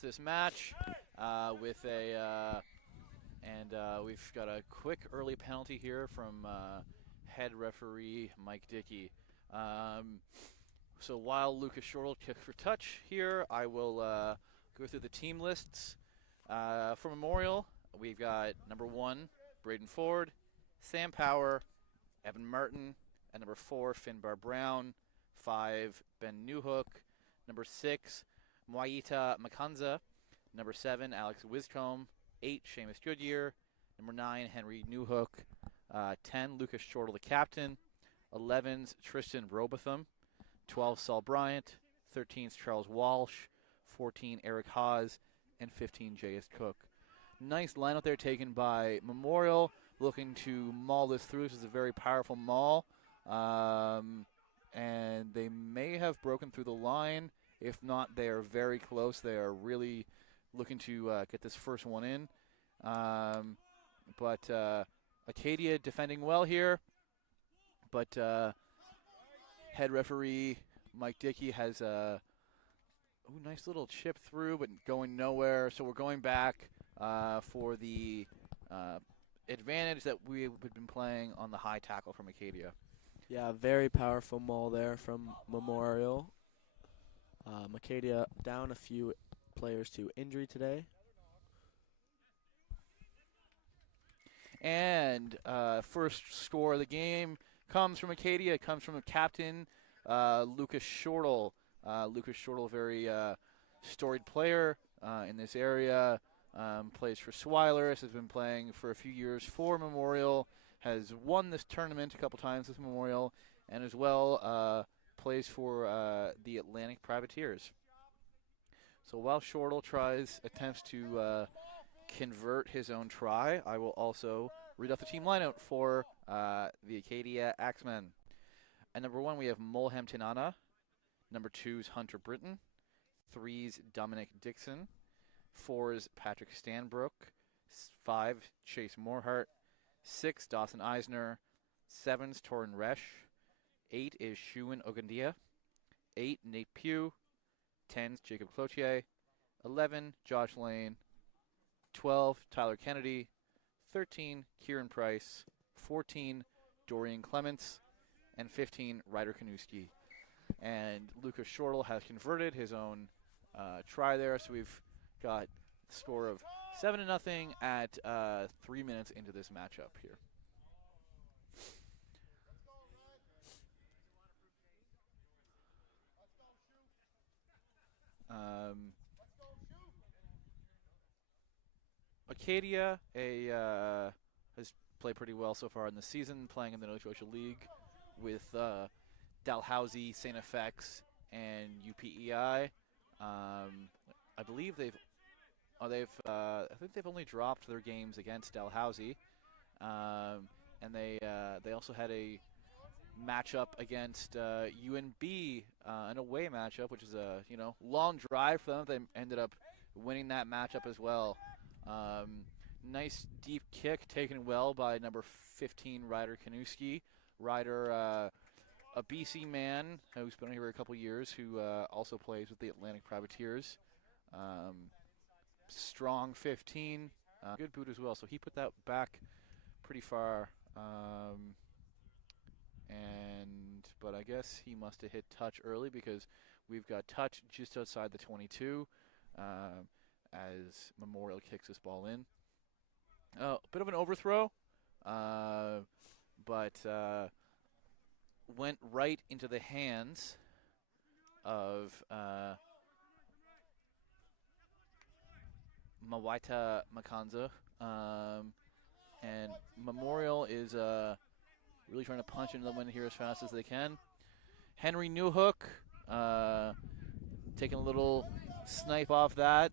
to this match with a we've got a quick early penalty here from head referee Mike Dickey. So while Lucas Shortle kicks for touch here, I will go through the team lists. For Memorial, we've got number 1, Braden Ford, Sam Power, Evan Martin, and number 4, Finbar Brown, 5, Ben Newhook, number 6, Mwaita Makanza, number 7, Alex Wiscombe, 8, Seamus Goodyear, number 9, Henry Newhook, 10, Lucas Shortle, the captain, 11's Tristan Robotham, 12, Saul Bryant, 13, Charles Walsh, 14, Eric Haas, and 15, J.S. Cook. Nice lineup there taken by Memorial, looking to maul this through. This is a very powerful maul, and they may have broken through the line. If not, they are very close. They are really looking to get this first one in. But Acadia defending well here, but head referee Mike Dickey has a nice little chip through, but going nowhere. So we're going back for the advantage that we've been playing on the high tackle from Acadia. Yeah, very powerful maul there from Memorial. Acadia down a few players to injury today. And first score of the game comes from Acadia. It comes from a captain, Lucas Shortle. Lucas Shortle, very storied player in this area. Plays for Swiler's, has been playing for a few years for Memorial, has won this tournament a couple times with Memorial, and as well plays for the Atlantic Privateers. So while Shortle attempts to convert his own try, I will also read off the team lineup for the Acadia Axemen. At number 1, we have Mulham Tinana. Number 2's Hunter Britton. 3's Dominic Dixon. 4's Patrick Stanbrook. 5, Chase Morehart. 6, Dawson Eisner. 7's Torin Resch. 8 is Shuan Ogundia. 8, Nate Pugh. 10's Jacob Cloutier. 11, Josh Lane. 12, Tyler Kennedy. 13, Kieran Price. 14, Dorian Clements. And 15, Ryder Kanuski. And Lucas Shortle has converted his own try there, so we've got a score of 7-0 at 3 minutes into this matchup here. Acadia has played pretty well so far in the season, playing in the Nova Scotia League with Dalhousie, St. FX, and UPEI. I believe I think they've only dropped their games against Dalhousie, and they also had a matchup against UNB, an away matchup, which is a long drive for them. They ended up winning that matchup as well. Nice deep kick taken well by number 15, Ryder Kanuski. Ryder, a BC man who's been here a couple years, who also plays with the Atlantic Privateers. Strong 15, good boot as well. So he put that back pretty far, but I guess he must have hit touch early, because we've got touch just outside the 22 as Memorial kicks this ball in. A bit of an overthrow, but went right into the hands of Mwaita Makanza, and Memorial is really trying to punch into the wind here as fast as they can. Henry Newhook taking a little snipe off that.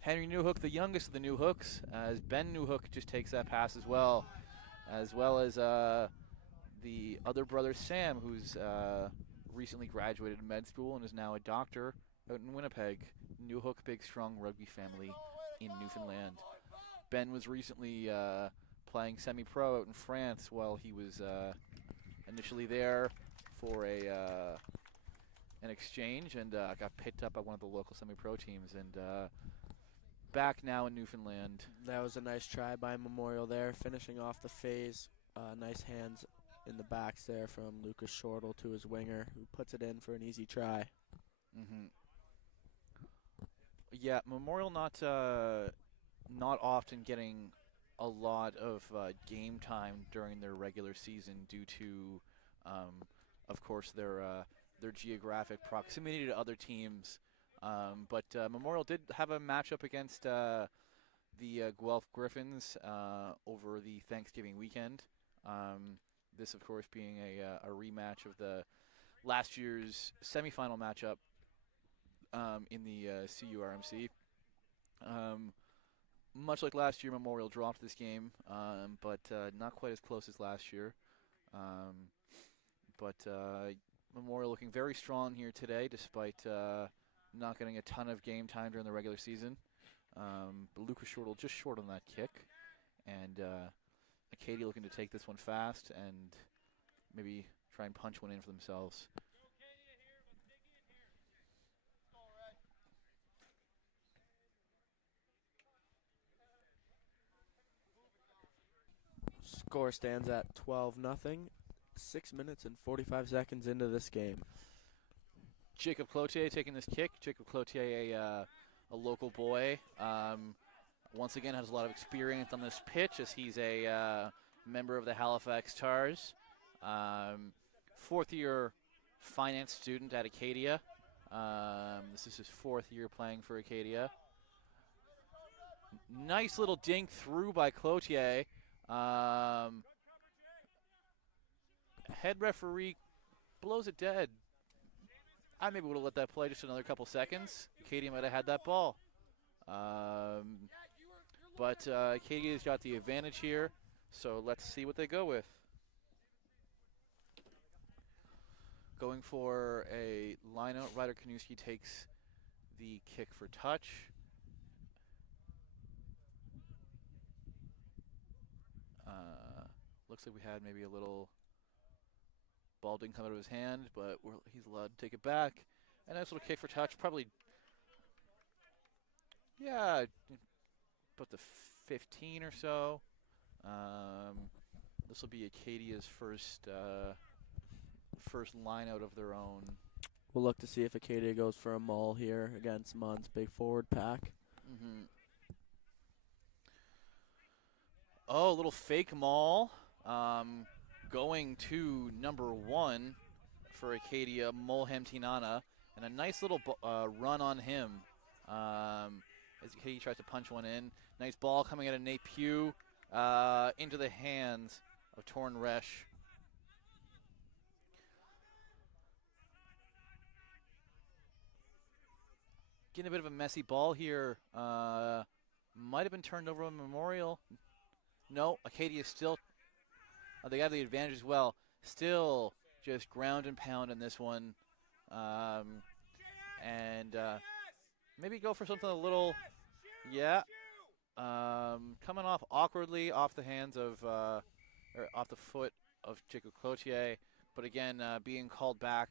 Henry Newhook, the youngest of the Newhooks, as Ben Newhook just takes that pass as well as the other brother Sam, who's recently graduated med school and is now a doctor out in Winnipeg. Newhook, big, strong rugby family in Newfoundland. Ben was recently playing semi-pro out in France while he was initially there for an an exchange, and got picked up by one of the local semi-pro teams, and back now in Newfoundland. That was a nice try by Memorial there, finishing off the phase. Nice hands in the backs there from Lucas Shortle to his winger, who puts it in for an easy try. Mm-hmm. Yeah, Memorial not often getting a lot of game time during their regular season due to, of course, their geographic proximity to other teams. But Memorial did have a matchup against the Guelph Griffins over the Thanksgiving weekend. This, of course, being a rematch of the last year's semifinal matchup in the CURMC. Much like last year, Memorial dropped this game, but not quite as close as last year. But Memorial looking very strong here today, despite not getting a ton of game time during the regular season. But Lucas Shortle just short on that kick, and Acadia looking to take this one fast and maybe try and punch one in for themselves. Score stands at 12-0. 6 minutes and 45 seconds into this game. Jacob Cloutier taking this kick. Jacob Cloutier, a local boy. Once again, has a lot of experience on this pitch as he's a member of the Halifax Stars. Fourth-year finance student at Acadia. This is his 4th year playing for Acadia. Nice little dink through by Cloutier. Head referee blows it dead. I maybe would have let that play just another couple seconds. Acadia might have had that ball. But Acadia's got the advantage here, so let's see what they go with. Going for a line-out, Ryder Kanuski takes the kick for touch. Looks like we had maybe a little ball didn't come out of his hand, but he's allowed to take it back. A nice little kick for touch, probably, yeah, about the 15 or so. This will be Acadia's first line out of their own. We'll look to see if Acadia goes for a maul here against Munn's big forward pack. Mm-hmm. Oh, a little fake maul. Going to number 1 for Acadia, Molhem Tinana, and a nice little run on him as Acadia tries to punch one in. Nice ball coming out of Nate Pugh into the hands of Torn Resch. Getting a bit of a messy ball here. Might have been turned over on Memorial. No, Acadia still, they got the advantage as well. Still just ground and pound in this one. And maybe go for something a little, yeah. Coming off awkwardly off the hands of, or off the foot of Jacob Cloutier. But again, being called back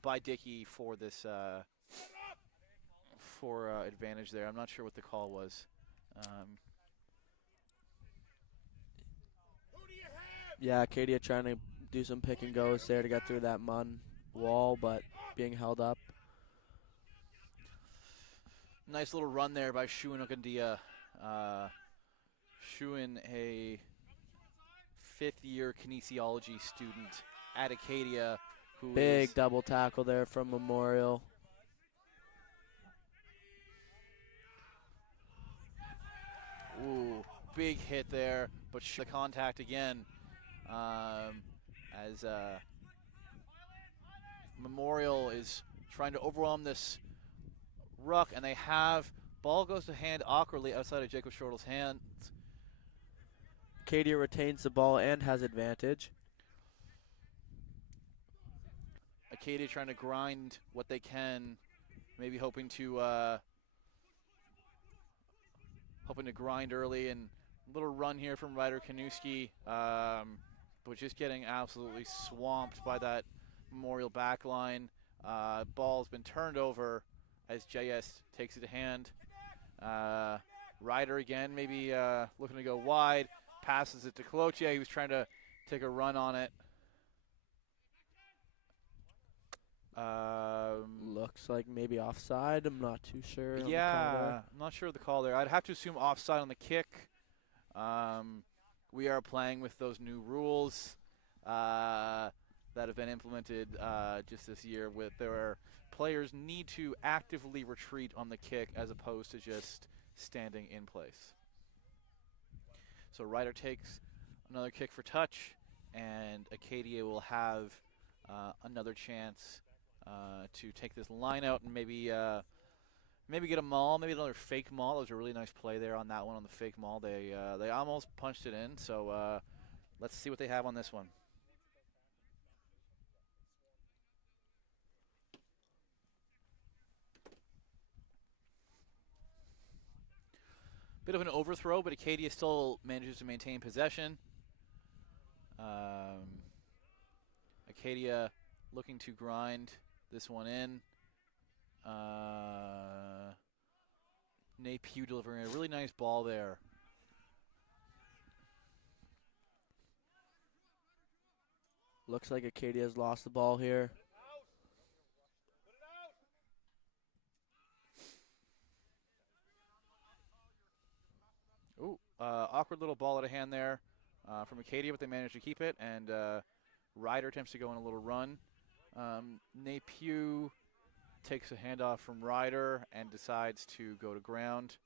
by Dickey for this, advantage there. I'm not sure what the call was. Yeah, Acadia trying to do some pick and goes there to get through that Munn wall, but being held up. Nice little run there by Shuin Okandia. Shuin, a 5th-year kinesiology student at Acadia. Big double tackle there from Memorial. Ooh, big hit there, but the contact again. As Memorial is trying to overwhelm this ruck, and they have, ball goes to hand awkwardly outside of Jacob Shortle's hands. Acadia retains the ball and has advantage. Acadia trying to grind what they can, maybe hoping to grind early, and a little run here from Ryder Kanuski, but just getting absolutely swamped by that Memorial back line. Ball's been turned over as JS takes it to hand. Ryder again, maybe looking to go wide. Passes it to Cloutier. He was trying to take a run on it. Looks like maybe offside. I'm not too sure. Yeah, I'm not sure of the call there. I'd have to assume offside on the kick. We are playing with those new rules that have been implemented just this year. With their players need to actively retreat on the kick as opposed to just standing in place. So Ryder takes another kick for touch, and Acadia will have another chance to take this line out and maybe get a maul, maybe another fake maul. That was a really nice play there on that one, on the fake maul. They almost punched it in, so let's see what they have on this one. Bit of an overthrow, but Acadia still manages to maintain possession. Acadia looking to grind this one in. Nate Pugh delivering a really nice ball there. Looks like Acadia's lost the ball here. Ooh, awkward little ball out of hand there from Acadia, but they managed to keep it. And Ryder attempts to go on a little run. Nate Pugh takes a handoff from Ryder and decides to go to ground.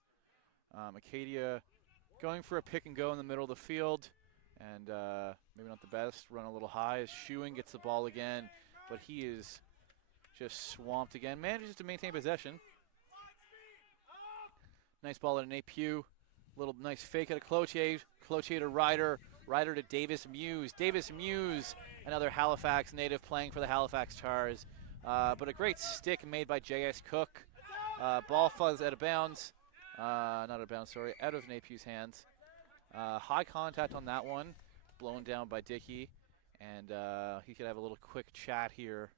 Acadia going for a pick and go in the middle of the field. And maybe not the best, run a little high as Schuing gets the ball again. But he is just swamped again. Manages to maintain possession. Nice ball out of Nate Pugh. Little nice fake out of Cloutier. Cloutier to Ryder. Ryder to Davis Muse. Davis Muse, another Halifax native playing for the Halifax Stars. But a great stick made by J.S. Cook. Ball fuzz out of bounds. Not out of bounds, sorry. Out of Nate Pugh's hands. High contact on that one. Blown down by Dickey. And he could have a little quick chat here.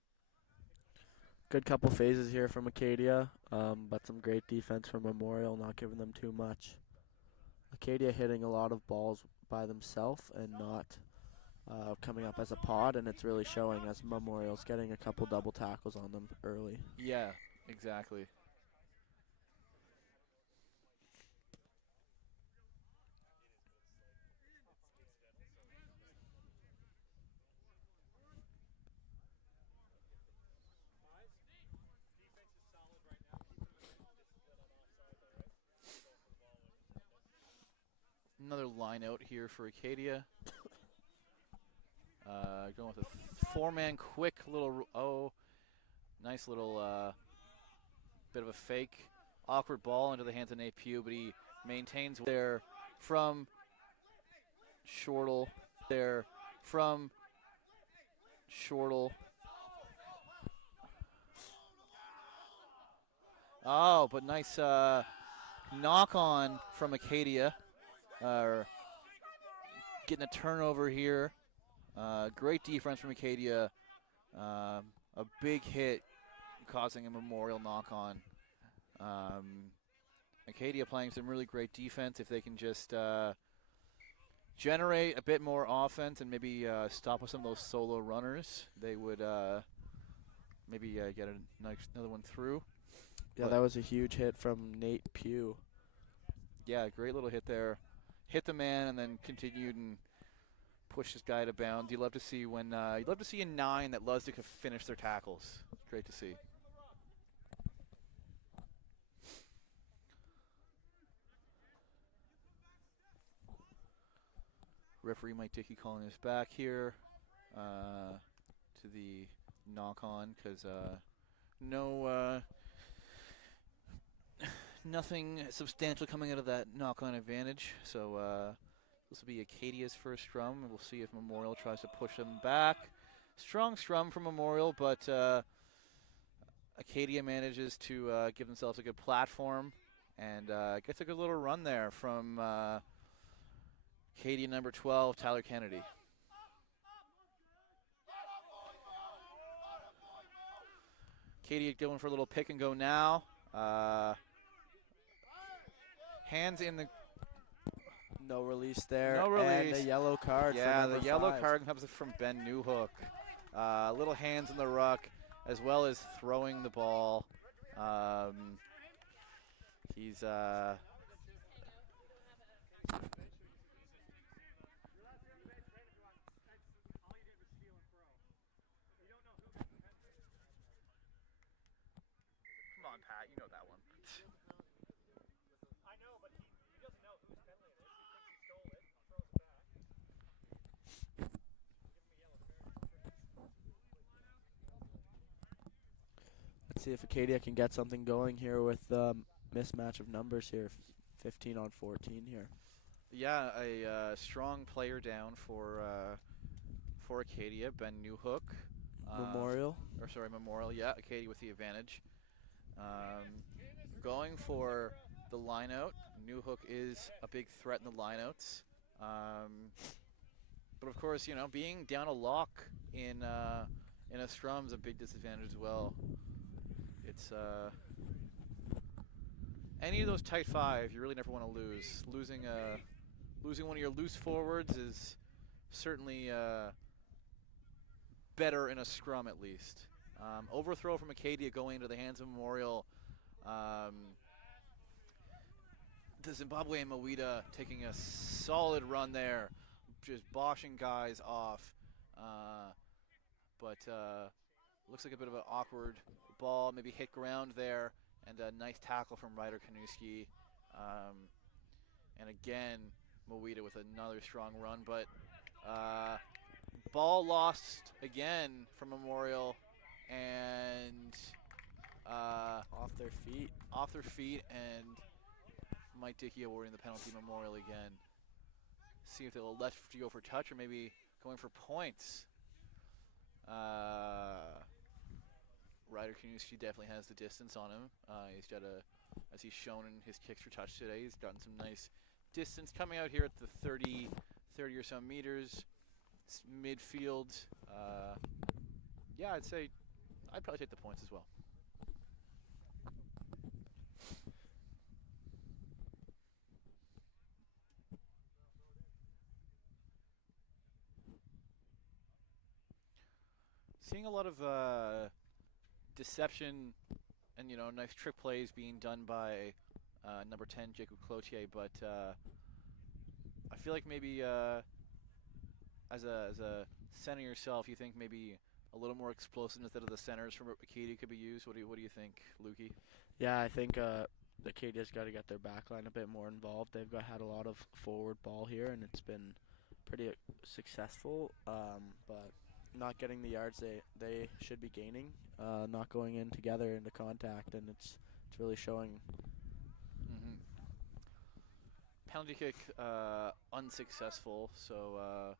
Good couple phases here from Acadia, but some great defense from Memorial, not giving them too much. Acadia hitting a lot of balls by themselves and not coming up as a pod, and it's really showing as Memorial's getting a couple double tackles on them early. Yeah, exactly. Another line out here for Acadia. Going with a four-man quick little, nice little bit of a fake. Awkward ball into the hands of Nate Pugh, but he maintains there from Shortle. Oh, but nice knock on from Acadia. Getting a turnover here. Great defense from Acadia. A big hit causing a Memorial knock on. Acadia playing some really great defense. If they can just generate a bit more offense and maybe stop with some of those solo runners, they would maybe get another one through. Yeah, But that was a huge hit from Nate Pugh. Yeah, great little hit there. Hit the man and then continued and pushed this guy to bounds. You love to see when you love to see a 9 that loves to finish their tackles. It's great to see. Referee Mike Dickey calling us back here to the knock on because nothing substantial coming out of that knock on advantage. So this will be Acadia's first scrum. We'll see if Memorial tries to push them back. Strong scrum from Memorial, but Acadia manages to give themselves a good platform and gets a good little run there from Acadia number 12, Tyler Kennedy. Acadia going for a little pick and go now. Hands in the No release there. no And release. a yellow card for Yeah, number the yellow 5. card comes from Ben Newhook. Little hands in the ruck, as well as throwing the ball. He's Come on, Pat, you know that one. Let's see if Acadia can get something going here with mismatch of numbers here. 15 on 14 here. Yeah, a strong player down for Acadia, Ben Newhook. Memorial. Memorial, yeah, Acadia with the advantage. Going for the line out. Newhook is a big threat in the lineouts. But of course, being down a lock in a scrum is a big disadvantage as well. It's any of those tight five, you really never want to lose. Losing one of your loose forwards is certainly better in a scrum at least. Overthrow from Acadia going into the hands of Memorial. The Zimbabwean Mawida taking a solid run there, just boshing guys off. But looks like a bit of an awkward ball, maybe hit ground there, and a nice tackle from Ryder Kanuski. And again, Mawida with another strong run, but ball lost again from Memorial, and Off their feet. And Mike Dickey awarding the penalty Memorial again. See if they'll let you go for touch or maybe going for points. Ryder Kanuski definitely has the distance on him. He's got as he's shown in his kicks for touch today, he's gotten some nice distance coming out here at the 30 or so meters. It's midfield. Yeah, I'd probably take the points as well. Seeing a lot of deception and nice trick plays being done by number 10 Jacob Cloutier, but I feel like maybe as a center yourself, you think maybe a little more explosiveness out of the centers from Acadia could be used. What do you think, Lukey? Yeah, I think Acadia's got to get their backline a bit more involved. They've had a lot of forward ball here, and it's been pretty successful. But not getting the yards they should be gaining, not going in together into contact, and it's really showing. Penalty kick unsuccessful, so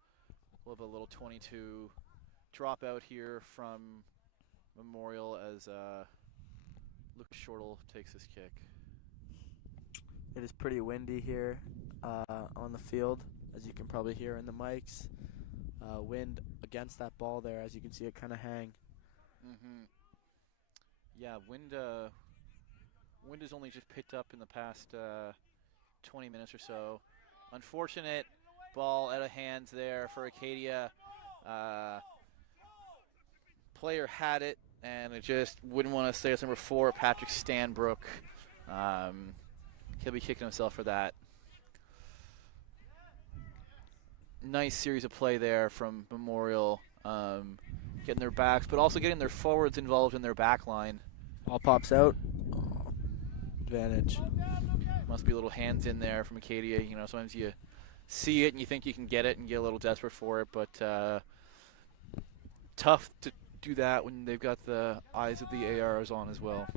we'll have a little 22 dropout here from Memorial as Luke Shortle takes this kick. It is pretty windy here on the field, as you can probably hear in the mics. Wind against that ball there, as you can see it kind of hang. Yeah, wind has only just picked up in the past 20 minutes or so. Unfortunate ball out of hands there for Acadia. Player had it, and it just wouldn't want to stay. It's number 4, Patrick Stanbrook. He'll be kicking himself for that. Nice series of play there from Memorial, getting their backs, but also getting their forwards involved in their back line. Ball pops out. Advantage. Must be a little hands in there from Acadia. Sometimes you see it and you think you can get it and get a little desperate for it, but tough to do that when they've got the eyes of the ARs on as well.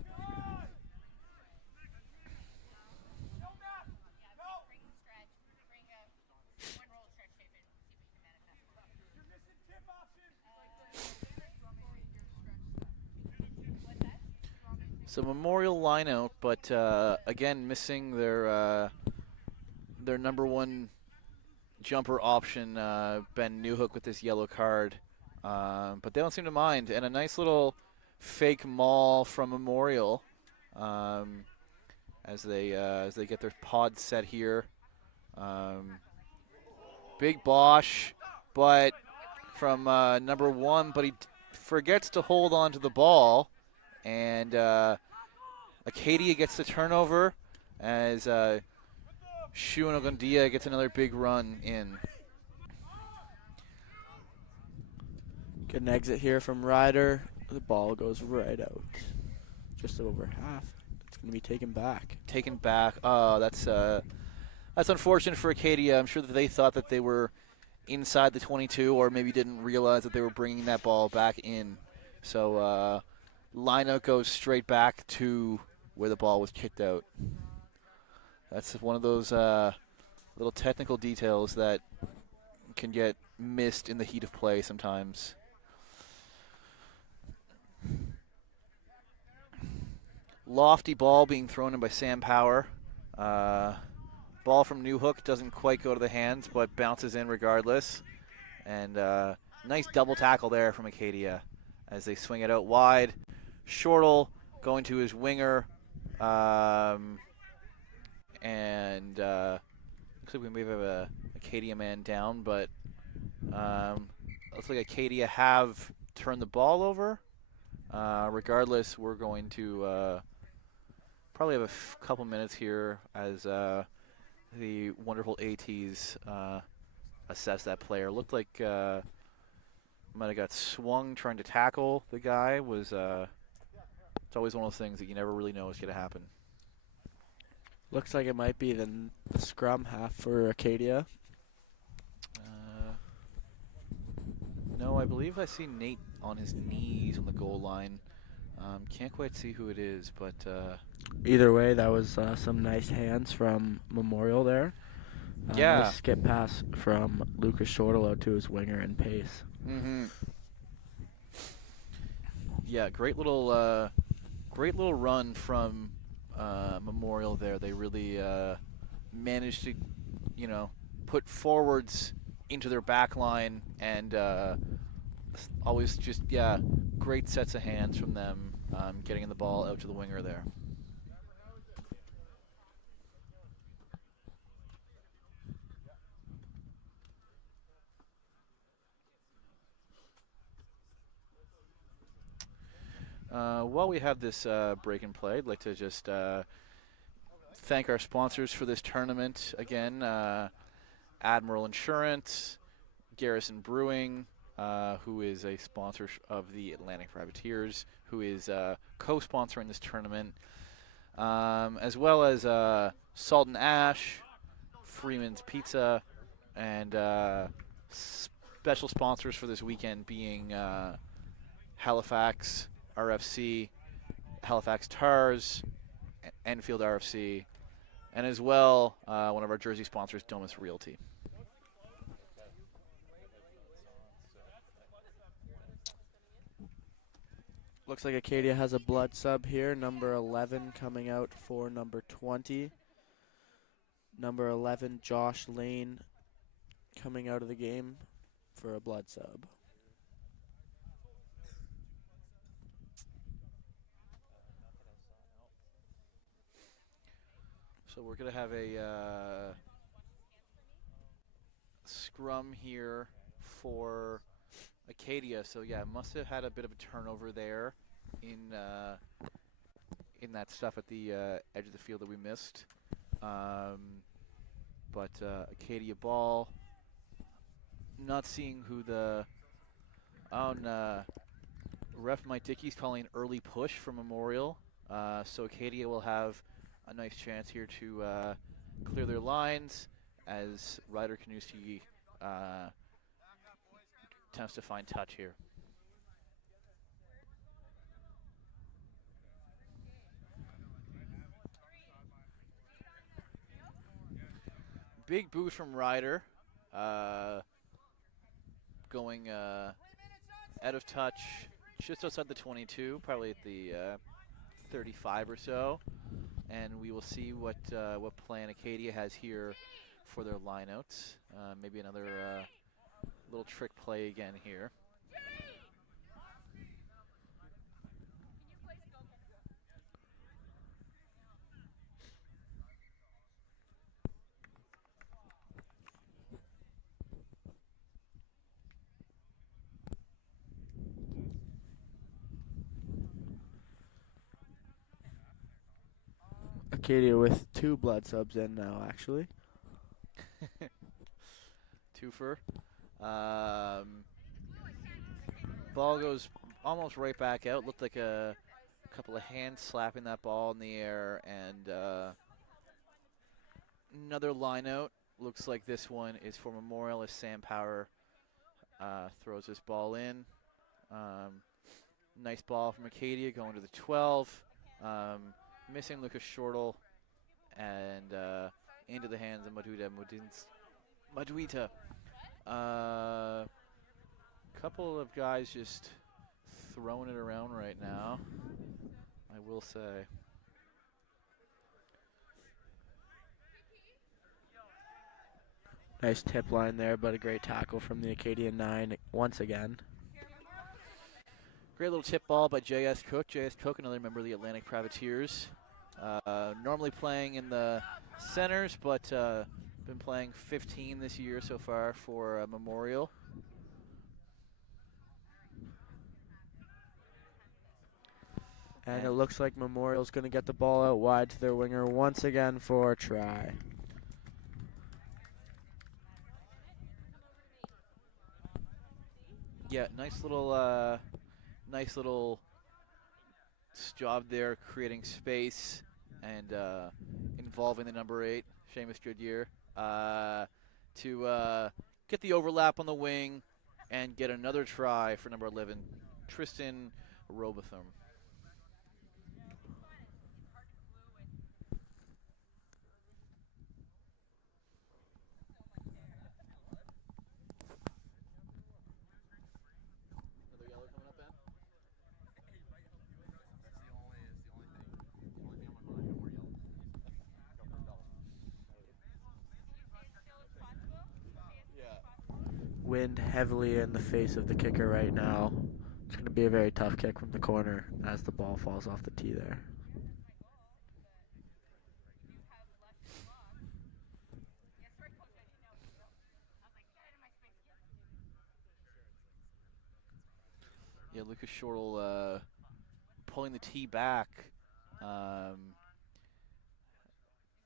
So Memorial line out, but again missing their number 1 jumper option, Ben Newhook, with this yellow card. But they don't seem to mind, and a nice little fake maul from Memorial as they get their pod set here. Big Bosch, but from number 1, but he forgets to hold on to the ball, and Acadia gets the turnover as Shuan Ogundia gets another big run in. Get an exit here from Ryder. The ball goes right out. Just over half. It's going to be taken back. Taken back. Oh, that's unfortunate for Acadia. I'm sure that they thought that they were inside the 22 or maybe didn't realize that they were bringing that ball back in. So lineout goes straight back to where the ball was kicked out. That's one of those little technical details that can get missed in the heat of play sometimes. Lofty ball being thrown in by Sam Power. Ball from Newhook doesn't quite go to the hands, but bounces in regardless. And nice double tackle there from Acadia as they swing it out wide. Shortle going to his winger. And looks like we may have a Acadia man down, but looks like Acadia have turned the ball over. Regardless, we're going to probably have a couple minutes here as the wonderful ATs assess that player. Looked like might have got swung trying to tackle the guy. It's always one of those things that you never really know is going to happen. Looks like it might be the scrum half for Acadia. No, I believe I see Nate on his knees on the goal line. Can't quite see who it is, but either way, that was some nice hands from Memorial there. Yeah. Nice skip pass from Lucas Shortle out to his winger and pace. Mm-hmm. Yeah, great little run from Memorial there. They really managed to, put forwards into their back line and always just, great sets of hands from them getting the ball out to the winger there. While we have this break and play, I'd like to just thank our sponsors for this tournament again. Admiral Insurance, Garrison Brewing, who is a sponsor of the Atlantic Privateers, who is co-sponsoring this tournament, as well as Salt and Ash, Freeman's Pizza, and special sponsors for this weekend being Halifax RFC, Halifax Tars, Enfield RFC, and as well one of our jersey sponsors, Domus Realty. Looks like Acadia has a blood sub here. Number 11 coming out for number 20. Number 11, Josh Lane, coming out of the game for a blood sub. So we're going to have a scrum here for Acadia. So yeah, must have had a bit of a turnover there in that stuff at the edge of the field that we missed. But Acadia ball. Not seeing who the ref Mike Dickey's calling an early push for Memorial. So Acadia will have a nice chance here to clear their lines as Ryder Kanuski attempts to find touch here. Big boost from Ryder, going out of touch just outside the 22, probably at the 35 or so. And we will see what plan Acadia has here for their lineouts. Maybe another little trick play again here. Acadia with 2 blood subs in now, actually. Twofer. Ball goes almost right back out. Looked like a couple of hands slapping that ball in the air, and another line out. Looks like this one is for Memorial as Sam Power throws this ball in. Nice ball from Acadia going to the 12. Missing Lucas Shortle, and into the hands of Maduita. Couple of guys just throwing it around right now, I will say. Nice tip line there, but a great tackle from the Acadian 9 once again. Great little tip ball by J.S. Cook. J.S. Cook, another member of the Atlantic Privateers. Normally playing in the centers, but been playing 15 this year so far for Memorial. And it looks like Memorial's going to get the ball out wide to their winger once again for a try. Yeah, nice little job there, creating space and involving the number 8, Seamus Goodyear, to get the overlap on the wing and get another try for number 11, Tristan Robotham. Wind heavily in the face of the kicker right now. It's going to be a very tough kick from the corner as the ball falls off the tee there. Yeah, Lucas Shortle pulling the tee back,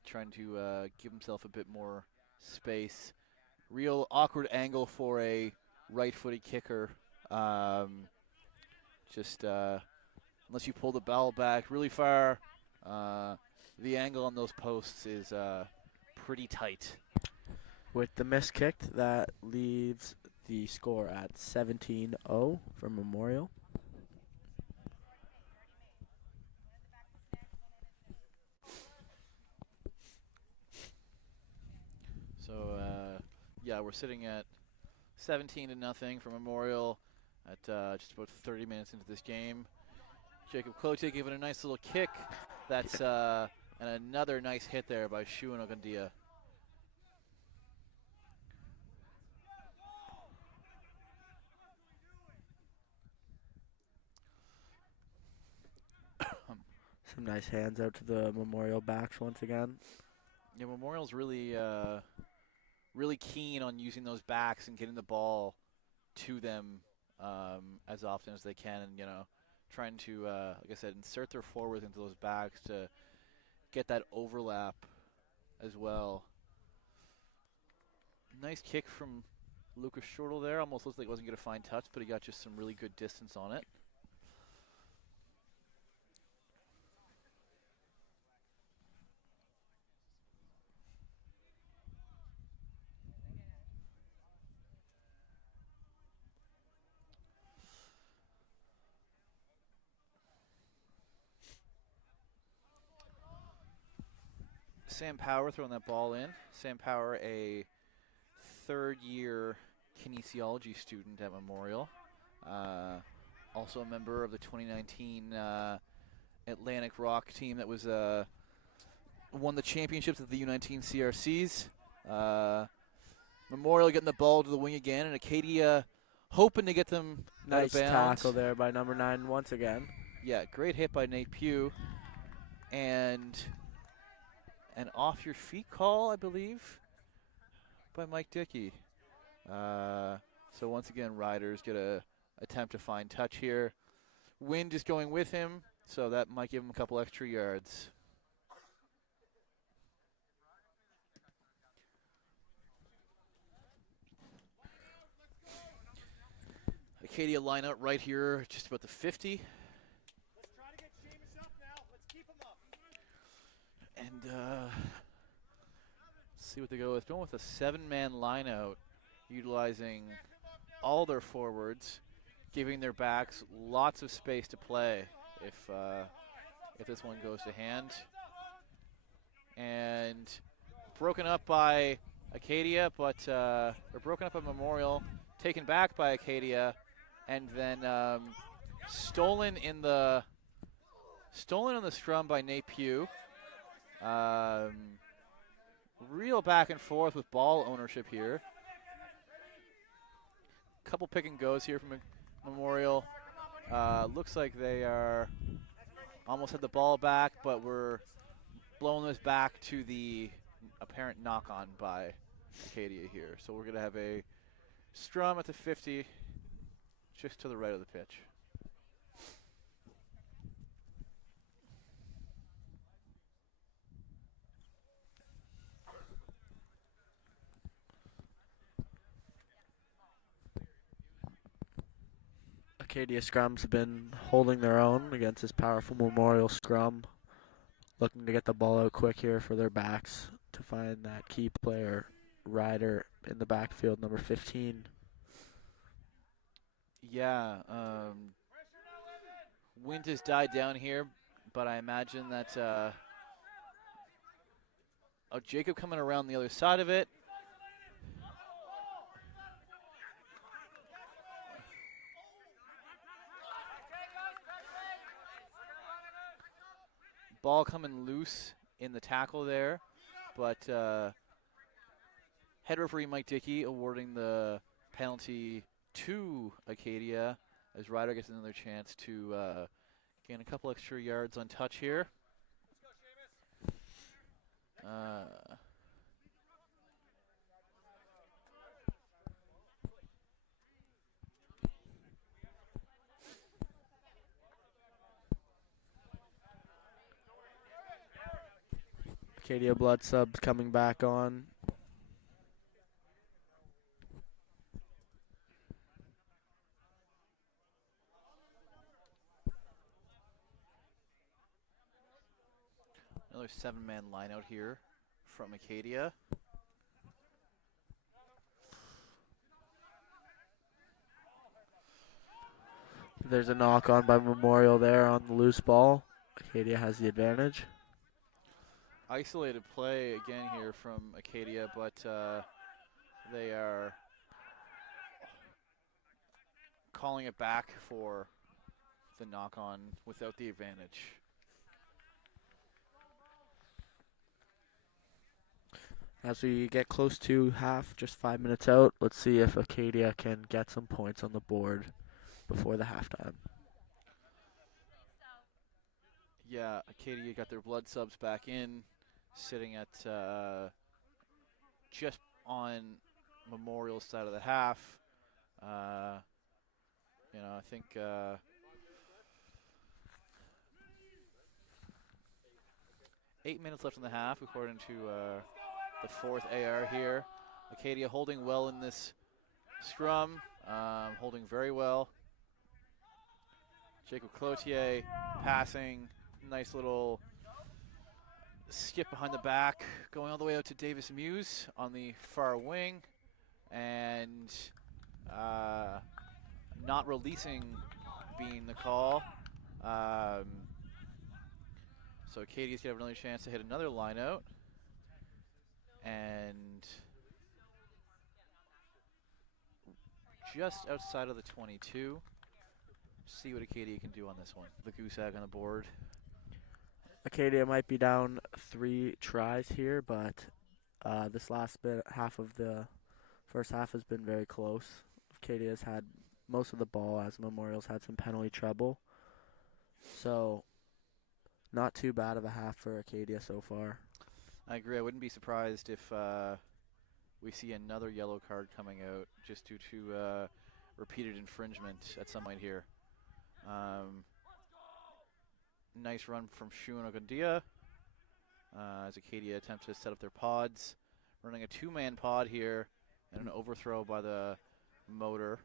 trying to give himself a bit more space. Real awkward angle for a right-footed kicker. Unless you pull the ball back really far, the angle on those posts is pretty tight. With the miss kicked, that leaves the score at 17-0 for Memorial. So, yeah, we're sitting at 17-0 for Memorial at just about 30 minutes into this game. Jacob Clote giving a nice little kick. That's and another nice hit there by Shuan Ogundia. Some nice hands out to the Memorial backs once again. Yeah, Memorial's really really keen on using those backs and getting the ball to them as often as they can, and trying to, like I said, insert their forwards into those backs to get that overlap as well. Nice kick from Lucas Shortle there. Almost looked like he wasn't going to find touch, but he got just some really good distance on it. Sam Power throwing that ball in. Sam Power, a third-year kinesiology student at Memorial. Also a member of the 2019 Atlantic Rock team that was won the championships at the U19 CRCs. Memorial getting the ball to the wing again, and Acadia hoping to get them out of bounds. Nice tackle there by number 9 once again. Yeah, great hit by Nate Pugh. And an off-your-feet call, I believe, by Mike Dickey. So once again, Riders get a attempt to find touch here. Wind is going with him, so that might give him a couple extra yards. Acadia line out right here, just about the 50. Let's try to get Seamus up now. Let's keep him up. And see what they go with. Going with a 7-man line out, utilizing all their forwards, giving their backs lots of space to play if this one goes to hand. And broken up by Acadia, but or broken up by Memorial, taken back by Acadia, and then stolen on the scrum by Nate Pugh. Real back and forth with ball ownership here. Couple pick and goes here from Memorial. Looks like they are almost had the ball back, but we're blowing this back to the apparent knock-on by Acadia here. So we're going to have a scrum at the 50, just to the right of the pitch. Acadia scrums have been holding their own against this powerful Memorial scrum. Looking to get the ball out quick here for their backs to find that key player, Ryder, in the backfield, number 15. Yeah, wind has died down here, but I imagine that Jacob coming around the other side of it. Ball coming loose in the tackle there, but head referee Mike Dickey awarding the penalty to Acadia as Ryder gets another chance to gain a couple extra yards on touch here. Acadia blood subs coming back on. Another 7-man line out here from Acadia. There's a knock on by Memorial there on the loose ball. Acadia has the advantage. Isolated play again here from Acadia, but they are calling it back for the knock on without the advantage. As we get close to half, just 5 minutes out, let's see if Acadia can get some points on the board before the halftime. Yeah, Acadia got their blood subs back in, sitting at just on Memorial's side of the half. I think 8 minutes left in the half, according to the fourth AR here. Acadia holding well in this scrum, holding very well. Jacob Cloutier passing, nice little skip behind the back, going all the way out to Davis Muse on the far wing, and not releasing being the call. So Acadia's gonna have another chance to hit another line out. And just outside of the 22. See what Acadia can do on this one. The goose egg on the board. Acadia might be down 3 tries here, but this last half of the first half has been very close. Acadia's had most of the ball as Memorial's had some penalty trouble. So not too bad of a half for Acadia so far. I agree. I wouldn't be surprised if we see another yellow card coming out just due to repeated infringement at some point here. Nice run from Shuan Ogundia as Acadia attempts to set up their pods. Running a 2-man pod here and an overthrow by the motor.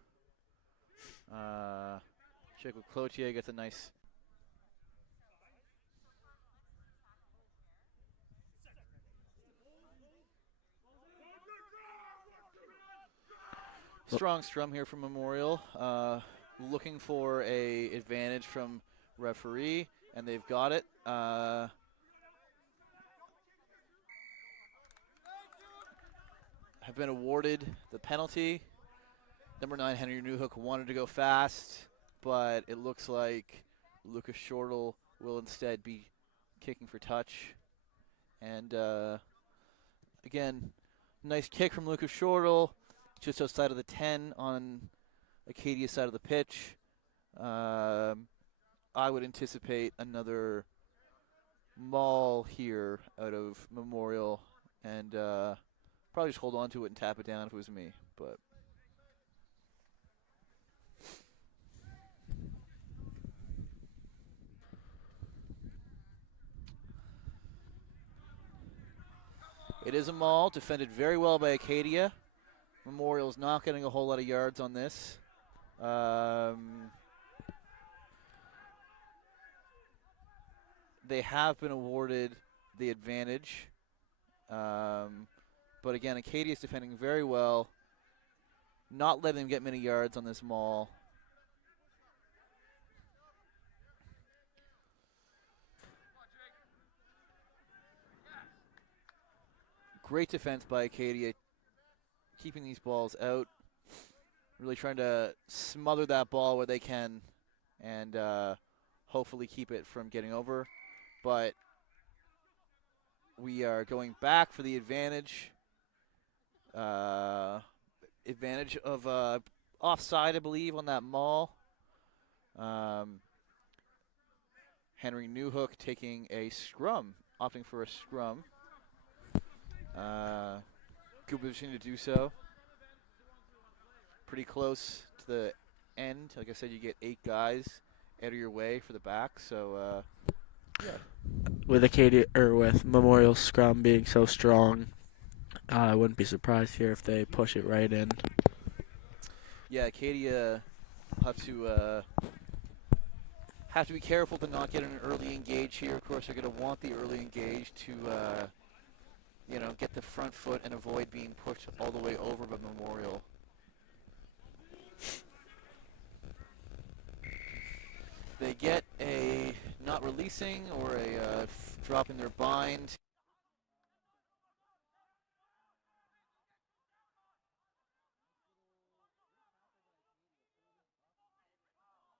Chico Cloutier gets a nice. Strong scrum here from Memorial. Looking for a advantage from referee, and they've got it. Have been awarded the penalty. Number 9, Henry Newhook, wanted to go fast, but it looks like Lucas Shortle will instead be kicking for touch. And again, nice kick from Lucas Shortle, just outside of the 10 on Acadia's side of the pitch. I would anticipate another maul here out of Memorial, and probably just hold on to it and tap it down if it was me. But it is a maul, defended very well by Acadia. Memorial's not getting a whole lot of yards on this. They have been awarded the advantage. But again, Acadia is defending very well. Not letting them get many yards on this maul. Great defense by Acadia, keeping these balls out. Really trying to smother that ball where they can and hopefully keep it from getting over. But we are going back for the advantage. Advantage of offside, I believe, on that maul. Henry Newhook taking a scrum, opting for a scrum. Good position to do so. Pretty close to the end. Like I said, you get 8 guys out of your way for the back. So, yeah. With Acadia or with Memorial scrum being so strong, I wouldn't be surprised here if they push it right in. Yeah, Acadia have to be careful to not get an early engage here. Of course, they're going to want the early engage to, get the front foot and avoid being pushed all the way over by Memorial. They get a not releasing or a drop in their bind.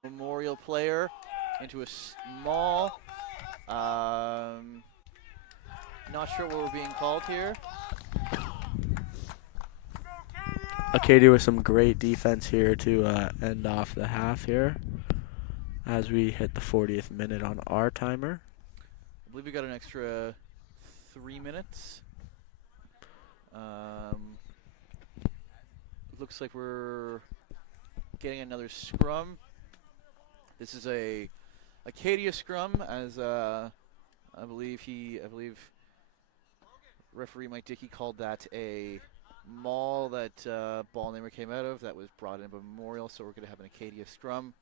Memorial player into a small. Not sure what we're being called here. Acadia with some great defense here to end off the half here as we hit the 40th minute on our timer. I believe we got an extra 3 minutes. Looks like we're getting another scrum. This is a Acadia scrum, as I believe referee Mike Dickey called that a maul that ball namer came out of. That was brought in by Memorial, so we're going to have an Acadia scrum.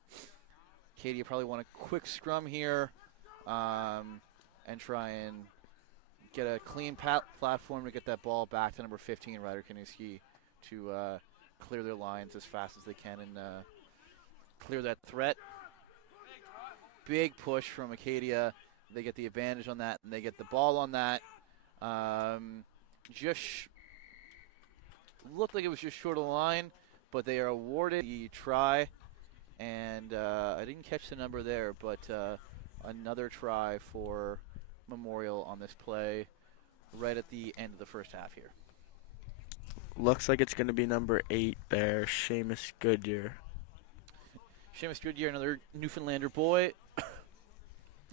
Acadia probably want a quick scrum here and try and get a clean platform to get that ball back to number 15, Ryder Kaniski, to clear their lines as fast as they can and clear that threat. Big push from Acadia. They get the advantage on that, and they get the ball on that. Just looked like it was just short of the line, but they are awarded the try. And I didn't catch the number there, but another try for Memorial on this play right at the end of the first half here. Looks like it's going to be number 8 there, Seamus Goodyear. Seamus Goodyear, another Newfoundlander boy,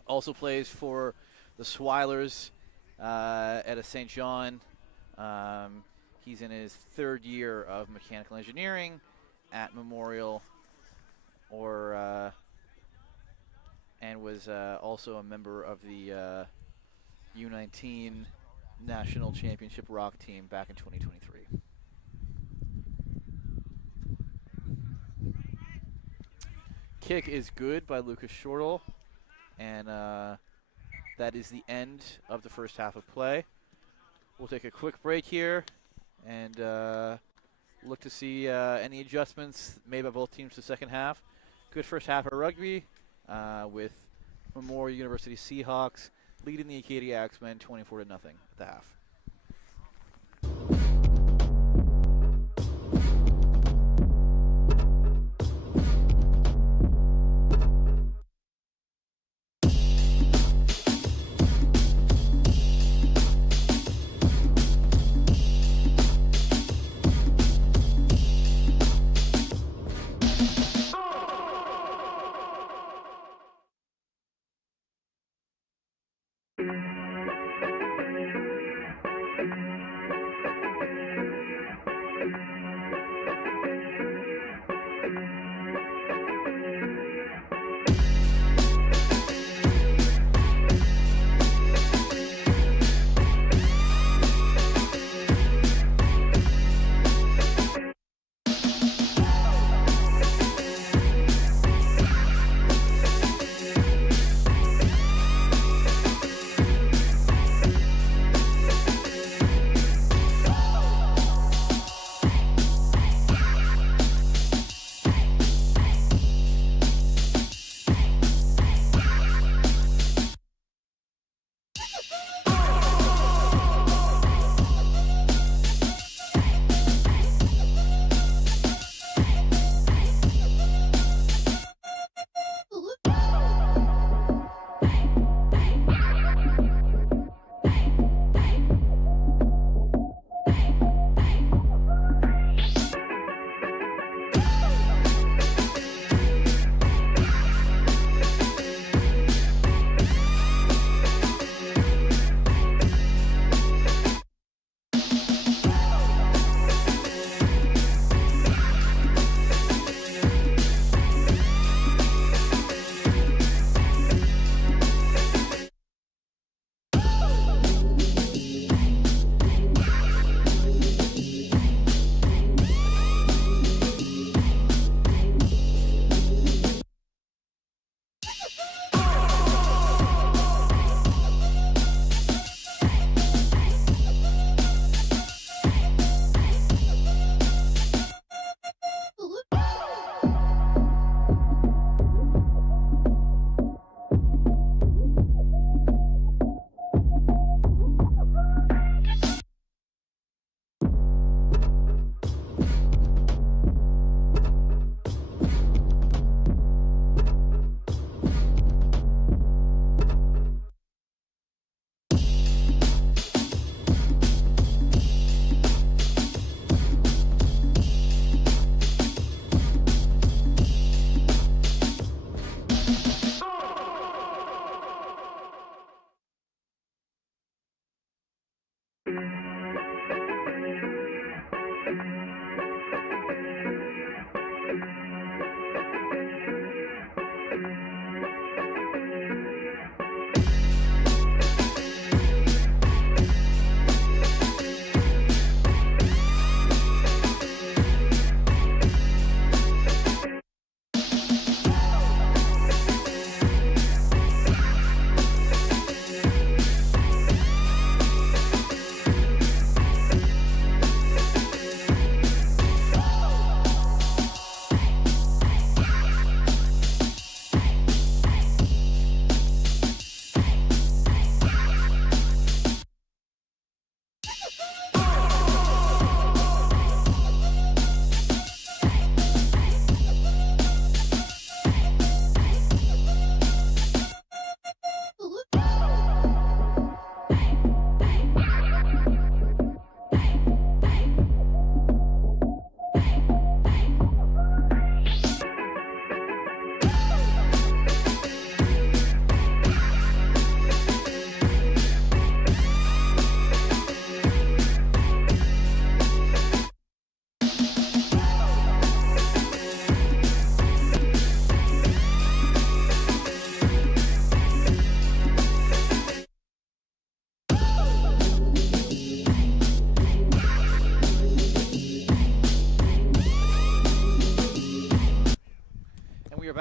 also plays for the Swilers at a St. John. He's in his 3rd year of mechanical engineering at Memorial, and was also a member of the U19 National Championship Rock team back in 2023. kick is good by Lucas Shortle, and that is the end of the first half of play. We'll take a quick break here and look to see any adjustments made by both teams to the second half. Good first half of rugby with Memorial University Seahawks leading the Acadia Axemen 24-0 at the half.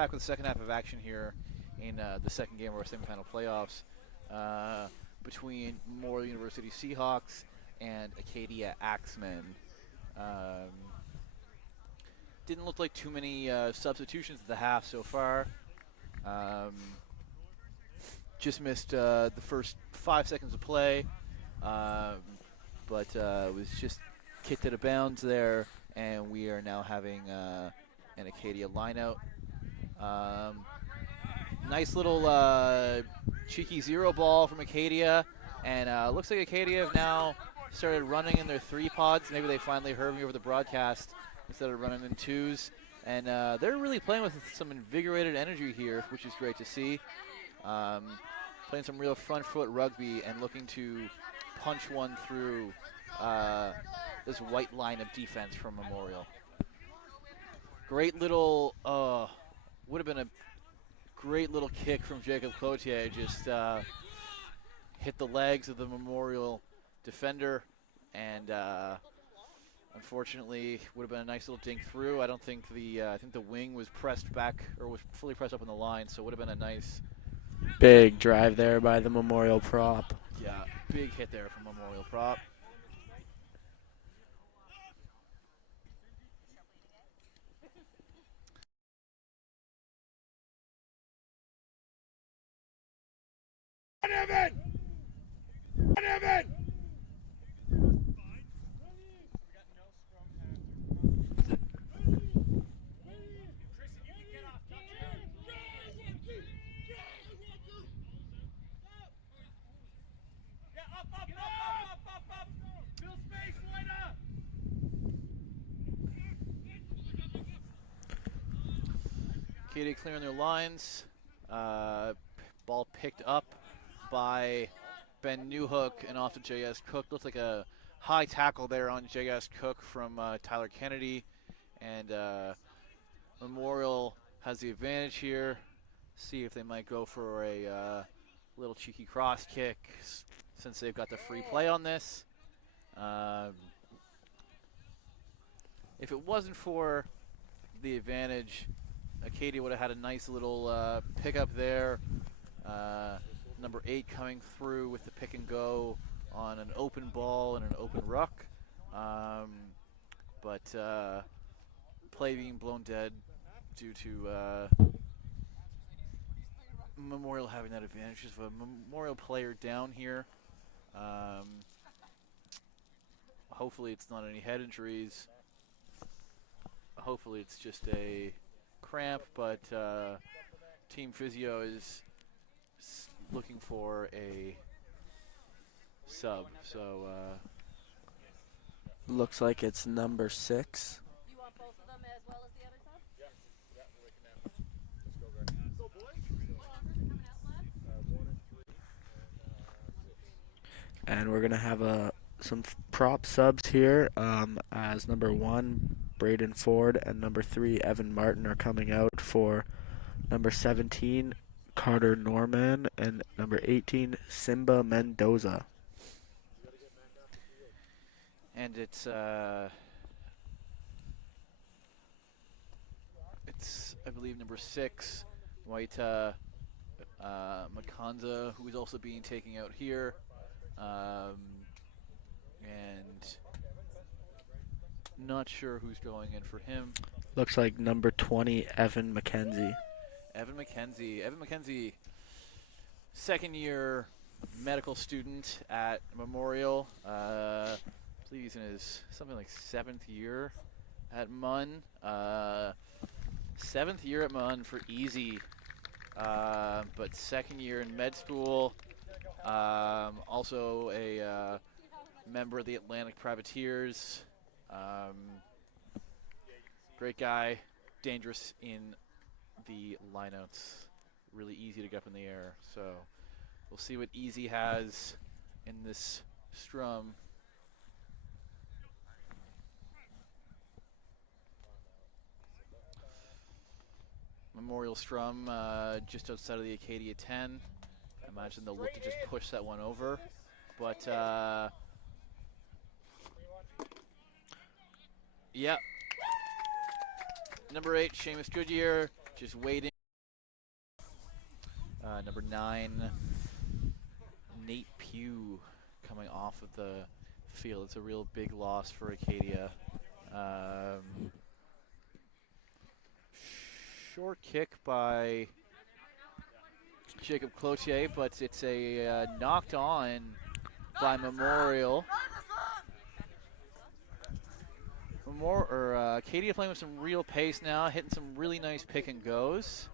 back with the second half of action here in the second game of our semifinal playoffs between Memorial University Seahawks and Acadia Axemen. Didn't look like too many substitutions at the half so far. Just missed the first 5 seconds of play, but was just kicked out of bounds there, and we are now having an Acadia lineout. Nice little cheeky zero ball from Acadia, and looks like Acadia have now started running in their 3 pods. Maybe they finally heard me over the broadcast instead of running in 2s, and they're really playing with some invigorated energy here, which is great to see. Playing some real front foot rugby and looking to punch one through this white line of defense from Memorial. Great little, would have been a great little kick from Jacob Cloutier. Just hit the legs of the Memorial defender, and unfortunately would have been a nice little dink through. I don't think I think the wing was pressed back, or was fully pressed up on the line, so it would have been a nice Big drive there by the Memorial prop. Yeah, big hit there from Memorial prop. Evan! Evan! Acadia clearing their lines. Ball picked up by Ben Newhook and off to J.S. Cook. Looks like a high tackle there on J.S. Cook from Tyler Kennedy. And Memorial has the advantage here. See if they might go for a little cheeky cross kick since they've got the free play on this. If it wasn't for the advantage, Acadia would have had a nice little pickup there. Number 8 coming through with the pick and go on an open ball and an open ruck. But play being blown dead due to Memorial having that advantage. Just a Memorial player down here. Hopefully it's not any head injuries. Hopefully it's just a cramp, but team physio is looking for a sub. So looks like it's number 6. You want both of them as well as the other sub? Yeah, we're looking at it. Let's go, Greg. Let's go, boys. What numbers are coming out, lads? 1 and 3 And we're going to have some prop subs here as number 1, Braden Ford, and number 3, Evan Martin, are coming out for number 17, Carter Norman, and number 18, Simba Mendoza. and it's I believe number 6, Waita Makanza, who is also being taken out here, and not sure who's going in for him. Looks like number 20, Evan McKenzie. Evan McKenzie, second year medical student at Memorial. I believe he's in his something like 7th year at MUN. 7th year at MUN for easy, but 2nd year in med school. Also a member of the Atlantic Privateers. Great guy, dangerous in the lineouts. Really easy to get up in the air. So we'll see what Easy has in this strum. Memorial strum just outside of the Acadia 10. I imagine they'll look to just push that one over. But yeah. Number 8, Seamus Goodyear, just waiting. number 9, Nate Pugh, coming off of the field. It's a real big loss for Acadia. Short kick by Jacob Cloutier, but it's a knocked on by Memorial. Acadia playing with some real pace now, hitting some really nice pick and goes.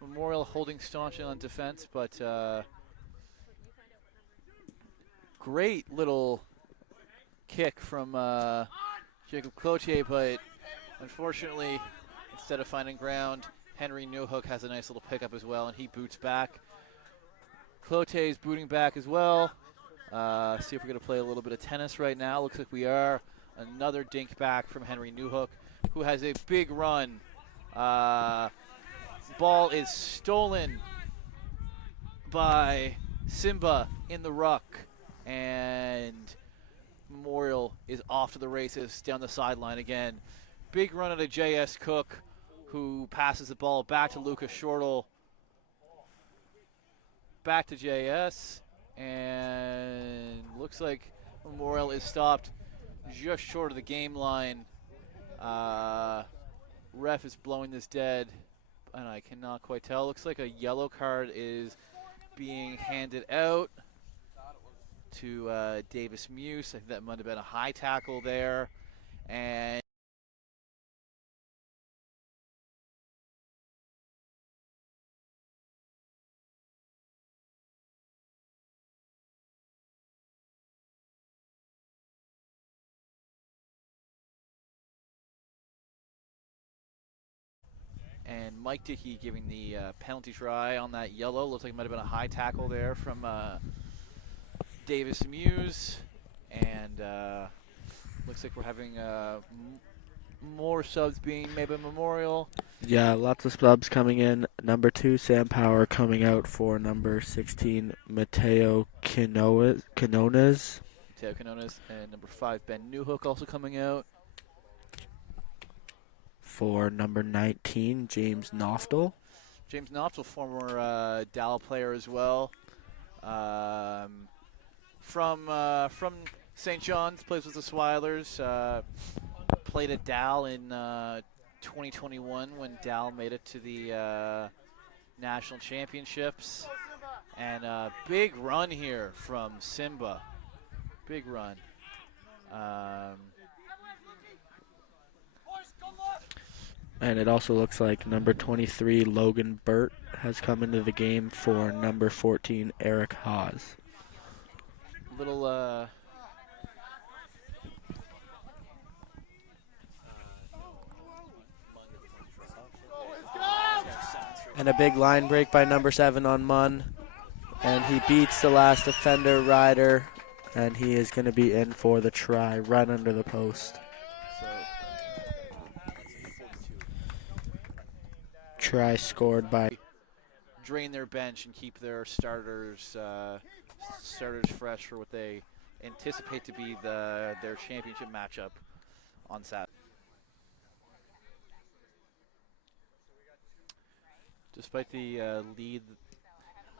Memorial holding staunchly on defense, but great little kick from Jacob Cloutier, but unfortunately, instead of finding ground, Henry Newhook has a nice little pickup as well, and he boots back. Cloutier is booting back as well. See if we're going to play a little bit of tennis right now. Looks like we are. Another dink back from Henry Newhook, who has a big run. Ball is stolen by Simba in the ruck, and Memorial is off to the races down the sideline again. Big run out of J.S. Cook, who passes the ball back to Lucas Shortle. Back to J.S., and looks like Memorial is stopped just short of the game line. Ref is blowing this dead, and I cannot quite tell. Looks like a yellow card is being handed out to Davis Muse. I think that might have been a high tackle there. And Mike Dickey giving the penalty try on that yellow. Looks like it might have been a high tackle there from Davis Muse. And looks like we're having more subs being made by Memorial. Yeah, lots of subs coming in. Number 2, Sam Power, coming out for number 16, Mateo Quinones. Mateo Quinones, and number 5, Ben Newhook, also coming out. For number 19, James Noftel. James Noftel, former Dow player as well. From St. John's, plays with the Swilers. Played at Dow in 2021 when Dow made it to the national championships. And big run here from Simba. Big run. And it also looks like number 23, Logan Burt, has come into the game for number 14, Eric Haas. Little And a big line break by number 7 on Munn. And he beats the last defender, Ryder, and he is going to be in for the try right under the post. Try scored by... Drain their bench and keep their starters fresh for what they anticipate to be their championship matchup on Saturday. Despite the lead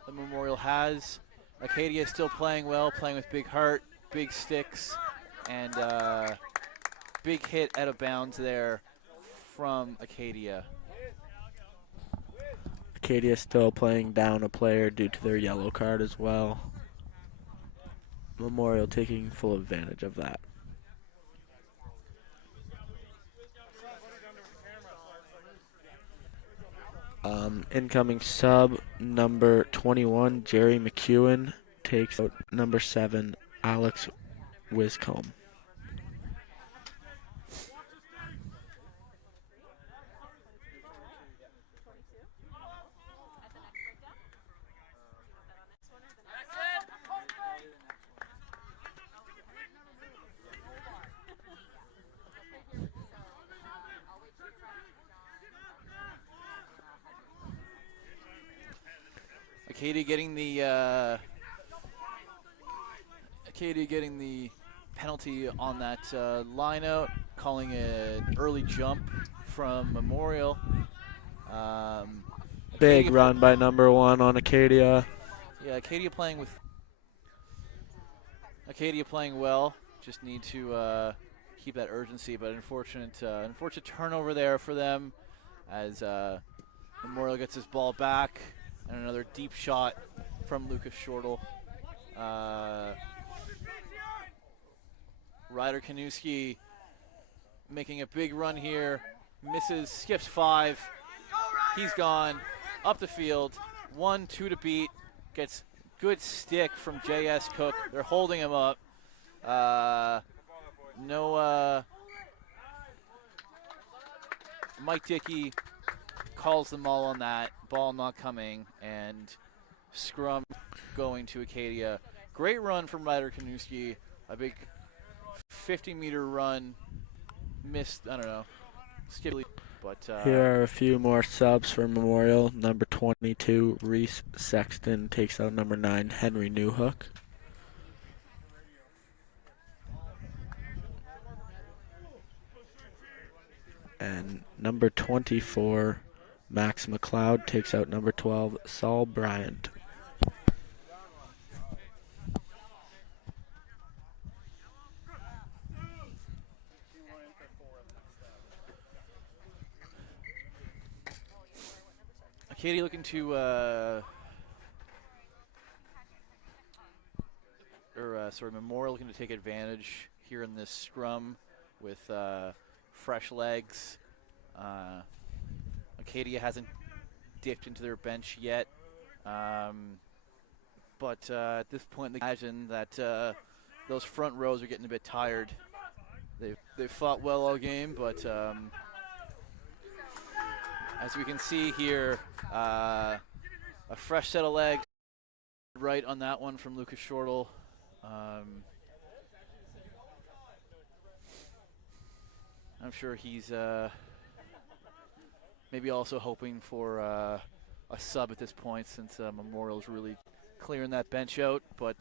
the Memorial has, Acadia is still playing well, playing with big heart, big sticks, and big hit out of bounds there from Acadia. Acadia still playing down a player due to their yellow card as well. Memorial taking full advantage of that. Incoming sub, number 21, Jerry McEwen, takes out number 7, Alex Wiscombe. Acadia getting the penalty on that line out, calling an early jump from Memorial. Big run by number 1 on Acadia. Yeah, Acadia playing well. Just need to keep that urgency, but unfortunate turnover there for them as Memorial gets his ball back, and another deep shot from Lucas Shortle. Ryder Kanuski making a big run here, misses, skips 5. He's gone up the field, 1-2 to beat, gets good stick from J.S. Cook. They're holding him up. Mike Dickey calls them all on that. Ball not coming, and scrum going to Acadia. Great run from Ryder Kanuski. A big 50-meter run. Missed, I don't know, skippily. But here are a few more subs for Memorial. Number 22, Reese Sexton, takes out number 9, Henry Newhook. And number 24, Max McLeod, takes out number 12, Saul Bryant. Acadia looking to, Memorial looking to take advantage here in this scrum with fresh legs. Acadia hasn't dipped into their bench yet, but at this point, imagine that those front rows are getting a bit tired. They've fought well all game, but as we can see here, a fresh set of legs right on that one from Lucas Shortle. I'm sure he's maybe also hoping for a sub at this point, since Memorial's really clearing that bench out. But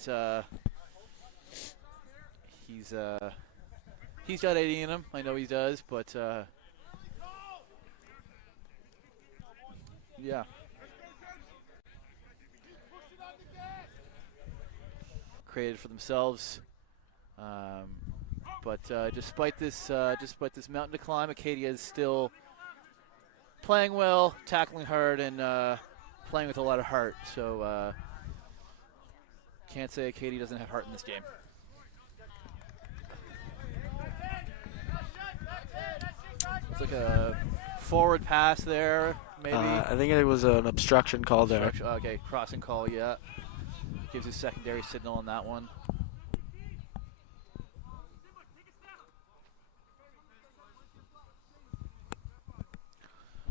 he's got 80 in him. I know he does, but yeah. Created for themselves. But despite this mountain to climb, Acadia is still playing well, tackling hard, and playing with a lot of heart. So can't say Acadia doesn't have heart in this game. It's like a forward pass there, maybe. I think it was an obstruction call there. Okay, crossing call, yeah. Gives a secondary signal on that one.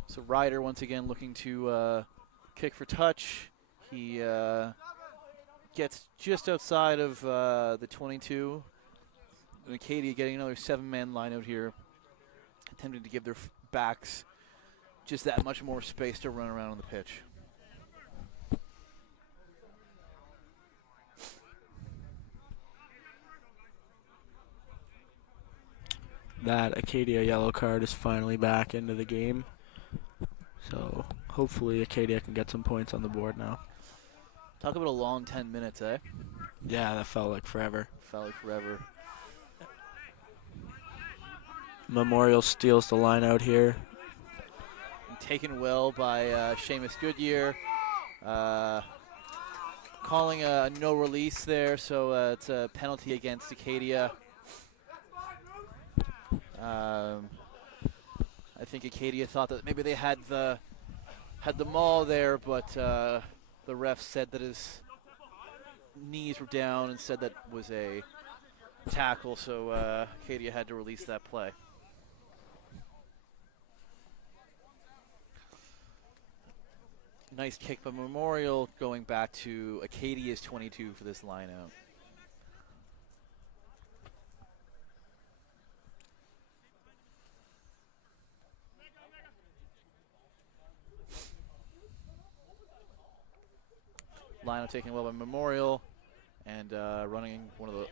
So Ryder once again looking to kick for touch. He gets just outside of the 22. And Acadia getting another 7-man line out here, attempting to give their backs just that much more space to run around on the pitch. That Acadia yellow card is finally back into the game. So hopefully Acadia can get some points on the board now. Talk about a long 10 minutes, eh? Yeah, that felt like forever. Felt like forever. Memorial steals the line out here. Taken well by Seamus Goodyear. Calling a no release there, so it's a penalty against Acadia. I think Acadia thought that maybe they had the maul there, but the ref said that his knees were down and said that was a tackle, so Acadia had to release that play. Nice kick by Memorial, going back to Acadia's 22 for this line out. Line out taken well by Memorial, and running one of the,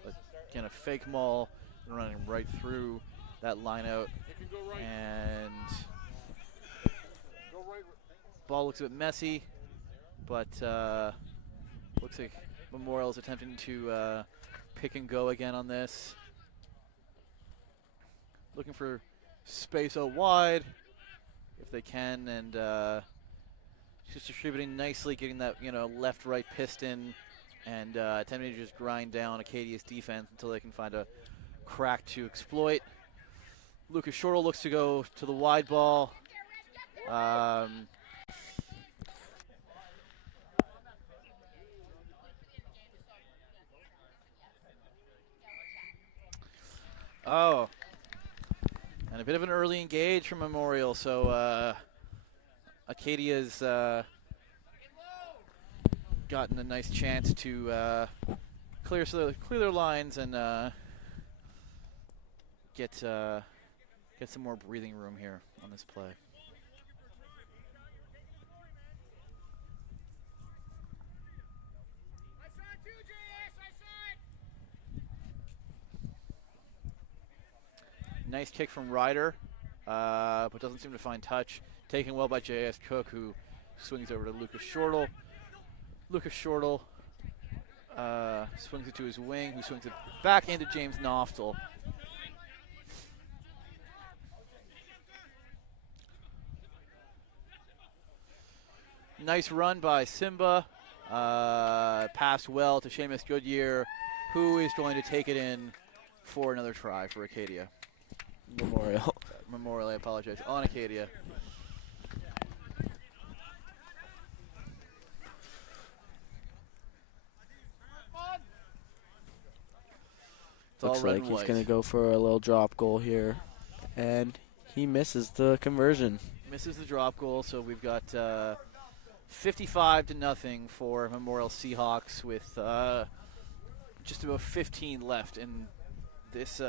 again, a fake maul, and running right through that line out, and Ball looks a bit messy, but looks like Memorial is attempting to pick and go again on this. Looking for space out wide if they can, and just distributing nicely, getting that left-right piston, and attempting to just grind down Acadia's defense until they can find a crack to exploit. Lucas Shortle looks to go to the wide ball. Oh, and a bit of an early engage from Memorial, so Acadia's gotten a nice chance to clear their lines and get some more breathing room here on this play. Nice kick from Ryder, but doesn't seem to find touch. Taken well by J.S. Cook, who swings over to Lucas Shortle. Lucas Shortle swings it to his wing, who swings it back into James Knoftel. Nice run by Simba. Passed well to Seamus Goodyear, who is going to take it in for another try for Acadia. Memorial, I apologize. On Acadia. Looks like he's going to go for a little drop goal here, and he misses the conversion. Misses the drop goal, so we've got 55-0 for Memorial Seahawks with just about 15 left in this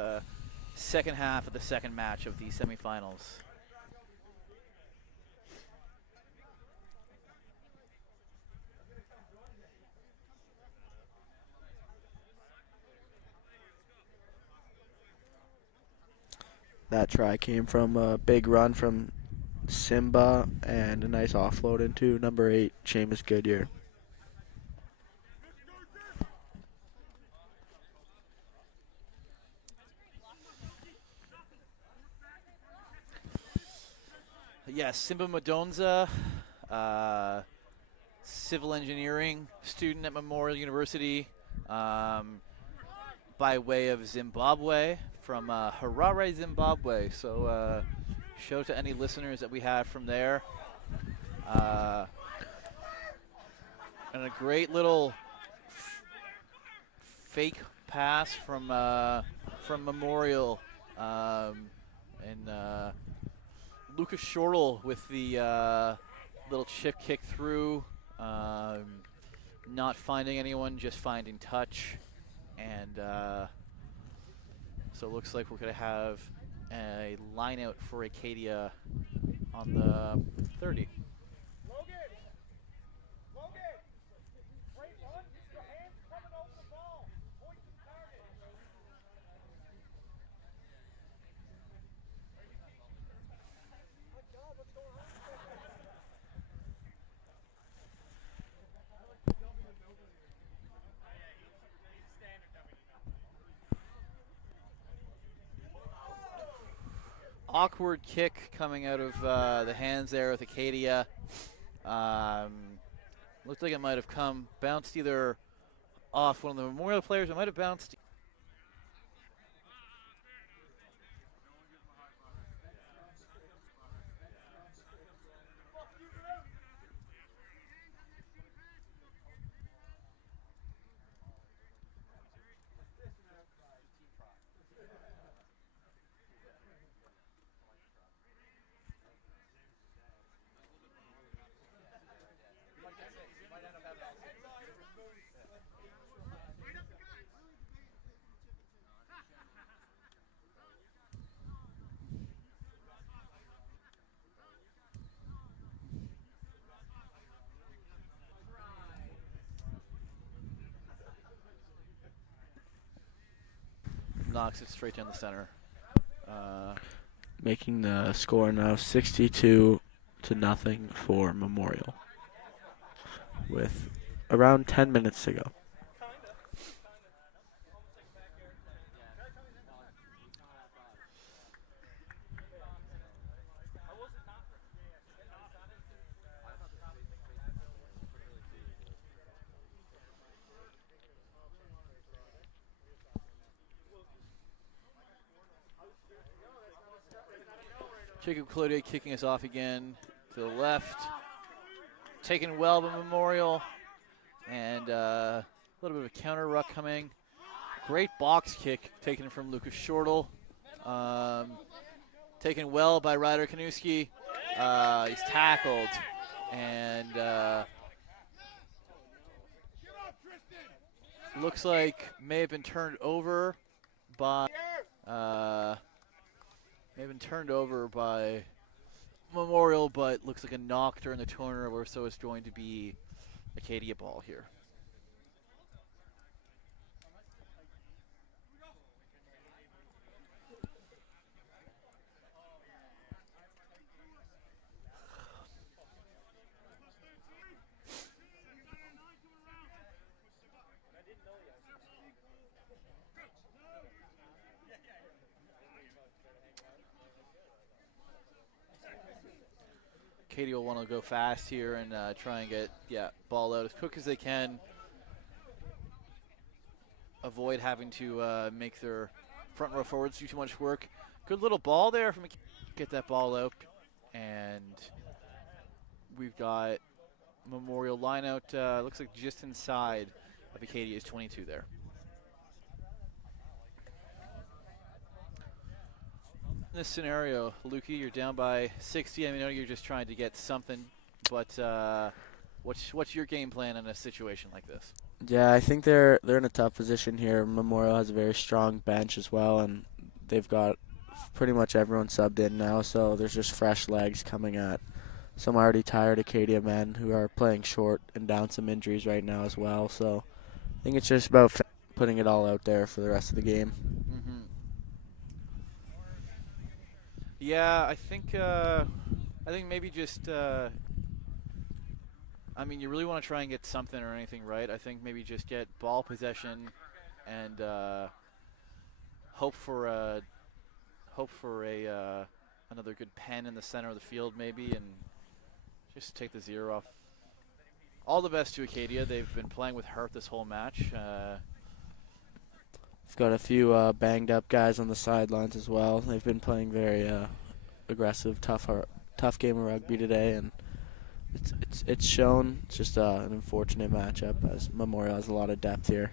second half of the second match of the semifinals. That try came from a big run from Simba and a nice offload into number 8, Seamus Goodyear. Yes, Simba Madonza, civil engineering student at Memorial University, by way of Zimbabwe, from Harare, Zimbabwe. So shout out to any listeners that we have from there. And a great little fake pass from Memorial, and Lucas Shortle with the little chip kick through, not finding anyone, just finding touch, and so it looks like we're going to have a line out for Acadia on the 30. Great run. Use your hands coming over the ball. Point to the target. My God, what's going on? Awkward kick coming out of the hands there with Acadia. Looked like it might have bounced either off one of the Memorial players. It might have bounced. Knocks it straight down the center. Making the score now 62-58 2-0 for Memorial with around 10 minutes to go. Jacob Cloutier kicking us off again to the left. Taken well by Memorial. And a little bit of a counter ruck coming. Great box kick taken from Lucas Shortle. Taken well by Ryder Kanuski. He's tackled. And looks like may have been turned over by Memorial, but looks like a knock during the turnover, so it's going to be Acadia ball here. Acadia will want to go fast here and try and get ball out as quick as they can. Avoid having to make their front row forwards do too much work. Good little ball there from get that ball out, and we've got Memorial line out. Looks like just inside of Acadia's 22 there. In this scenario, Lukey, you're down by 60. I know you're just trying to get something, but what's your game plan in a situation like this? Yeah, I think they're in a tough position here. Memorial has a very strong bench as well, and they've got pretty much everyone subbed in now, so there's just fresh legs coming at some already tired Acadia men who are playing short and down some injuries right now as well. So I think it's just about putting it all out there for the rest of the game. Mm-hmm. Yeah, I think maybe just you really want to try and get something or anything right. I think maybe just get ball possession and hope for another good pen in the center of the field maybe, and just take the 0 off. All the best to Acadia. They've been playing with heart this whole match. We've got a few banged up guys on the sidelines as well. They've been playing very aggressive, tough game of rugby today, and it's shown. It's just an unfortunate matchup as Memorial has a lot of depth here.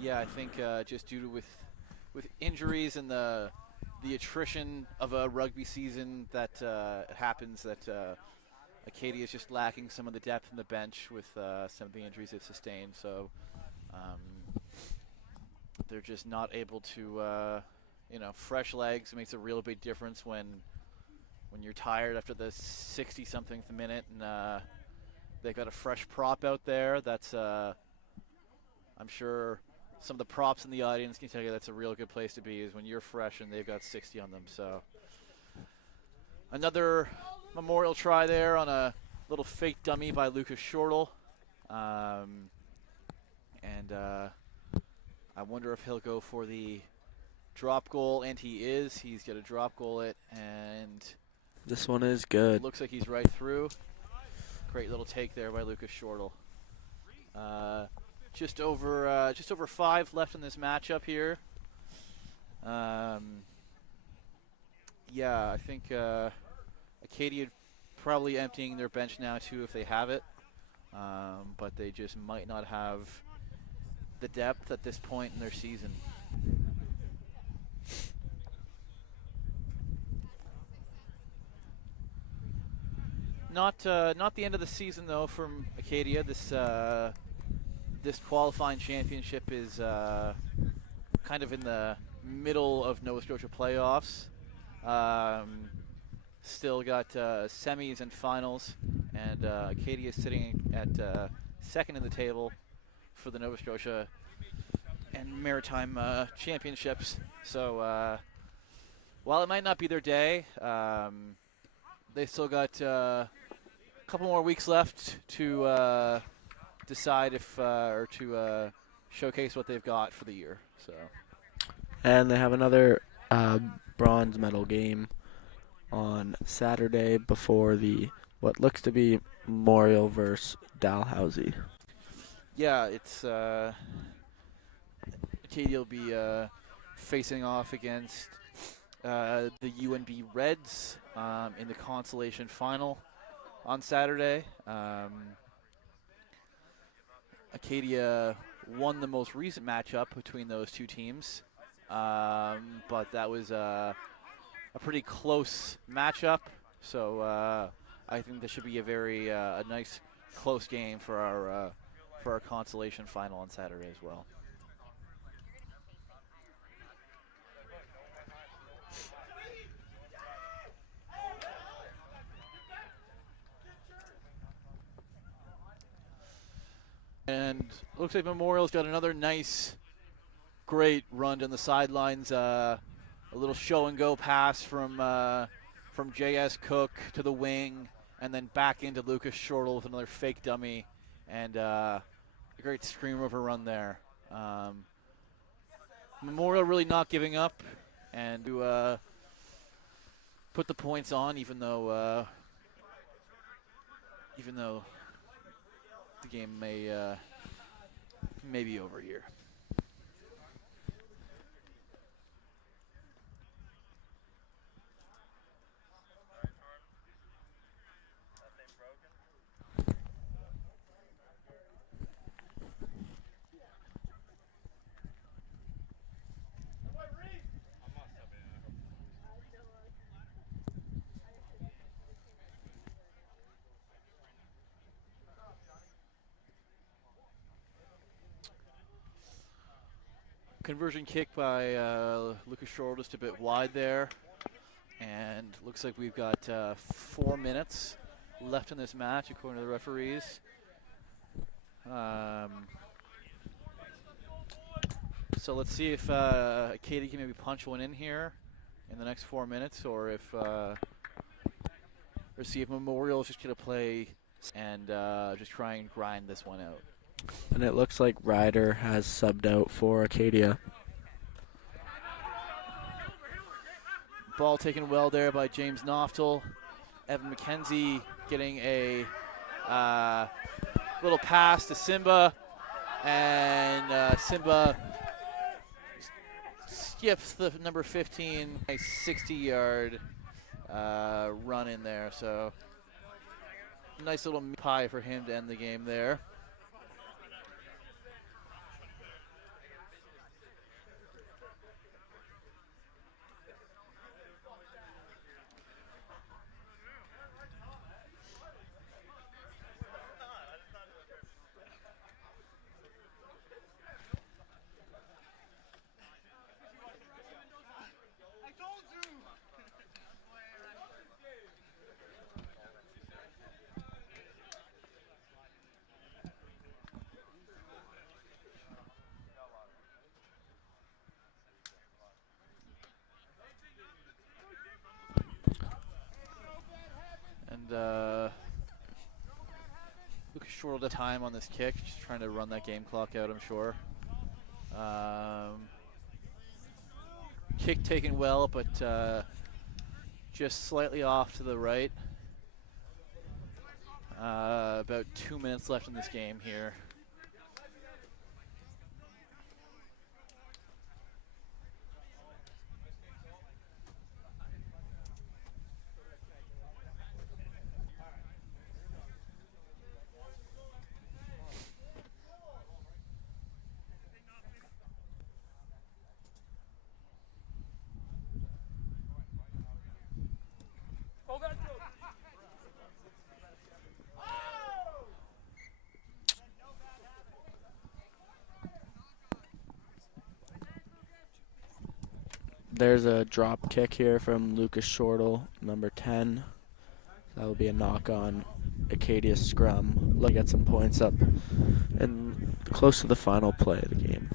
Yeah, I think just due to with injuries and the attrition of a rugby season that happens, that Acadia is just lacking some of the depth in the bench with some of the injuries they've sustained. So they're just not able to, fresh legs makes a real big difference when you're tired after the 60-something minute, and they've got a fresh prop out there. That's, I'm sure some of the props in the audience can tell you that's a real good place to be, is when you're fresh and they've got 60 on them. So another Memorial try there on a little fake dummy by Lucas Shortle. And I wonder if he'll go for the drop goal, and he is. He's going to drop goal it, and this one is good. Looks like he's right through. Great little take there by Lucas Shortle. Just over 5 left in this matchup here. I think Acadia probably emptying their bench now too if they have it, but they just might not have the depth at this point in their season. Not the end of the season though from Acadia. This qualifying championship is kind of in the middle of Nova Scotia playoffs. Still got semis and finals, and Acadia is sitting at second in the table for the Nova Scotia and Maritime championships. So while it might not be their day, they still got couple more weeks left to decide if or to showcase what they've got for the year. So. And they have another bronze medal game on Saturday before the what looks to be Memorial versus Dalhousie. Yeah, it's Acadia will be facing off against the UNB Reds in the consolation final on Saturday. Acadia won the most recent matchup between those two teams, but that was a pretty close matchup. So I think this should be a very a nice close game for our consolation final on Saturday as well. And looks like Memorial's got another nice, great run down the sidelines. A little show and go pass from J.S. Cook to the wing, and then back into Lucas Shortle with another fake dummy, and a great screamer of a run there. Memorial really not giving up, and to put the points on, even though the game may be over here. Conversion kick by Lucas Shore, just a bit wide there. And looks like we've got 4 minutes left in this match, according to the referees. So let's see if Acadia can maybe punch one in here in the next 4 minutes, or see if Memorial is just going to play and just try and grind this one out. And it looks like Ryder has subbed out for Acadia. Ball taken well there by James Noftel. Evan McKenzie getting a little pass to Simba, and Simba skips the number 15, a 60-yard run in there. So nice little pie for him to end the game there. And Lucas short of time on this kick, just trying to run that game clock out, I'm sure. Kick taken well, but just slightly off to the right. About 2 minutes left in this game here. There's a drop kick here from Lucas Shortle, number 10. That will be a knock on Acadia's scrum. Look, get some points up and close to the final play of the game.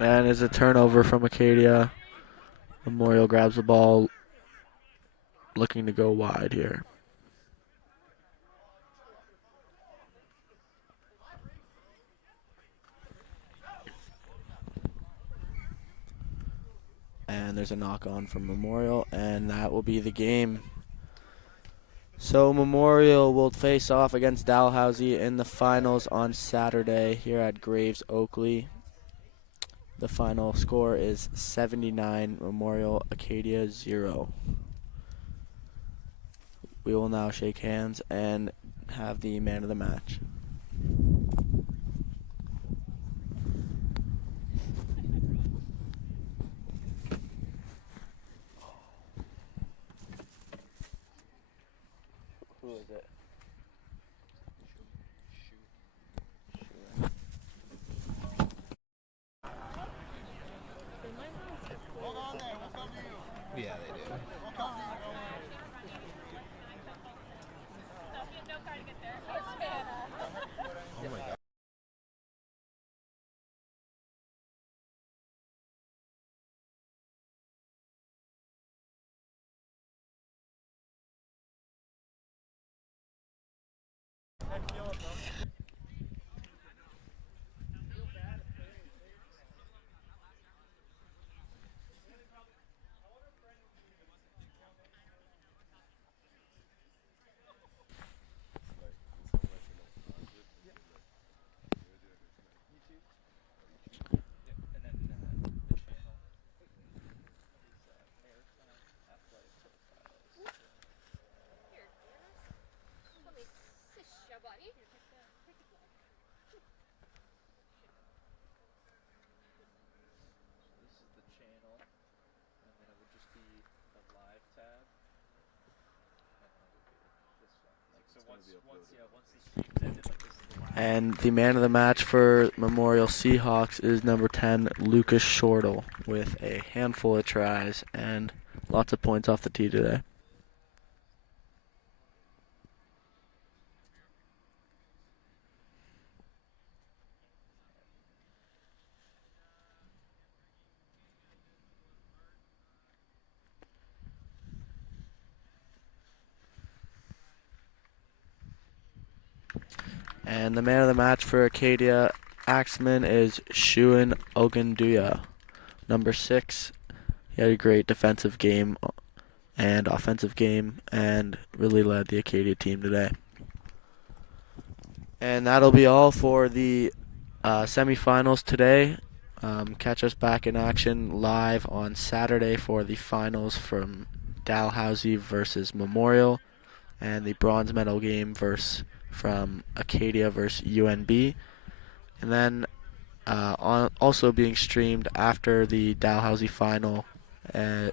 And it's a turnover from Acadia. Memorial grabs the ball, looking to go wide here. And there's a knock on from Memorial, and that will be the game. So Memorial will face off against Dalhousie in the finals on Saturday here at Graves Oakley. The final score is 79 Memorial, Acadia 0. We will now shake hands and have the man of the match. Who is it? Yeah, they do. Oh my god. This is the channel, and then it would just be a live tab, and then it would be this one. Like so, once the stream's ended, like this is the live. And the man of the match for Memorial Seahawks is number 10, Lucas Shortle, with a handful of tries and lots of points off the tee today. And the man of the match for Acadia Axeman is Shuin Ogunduya, number 6. He had a great defensive game and offensive game and really led the Acadia team today. And that'll be all for the semifinals today. Catch us back in action live on Saturday for the finals from Dalhousie versus Memorial and the bronze medal game from Acadia versus UNB. And then also being streamed after the Dalhousie final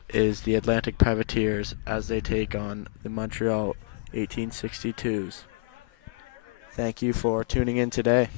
is the Atlantic Privateers as they take on the Montreal 1862s. Thank you for tuning in today.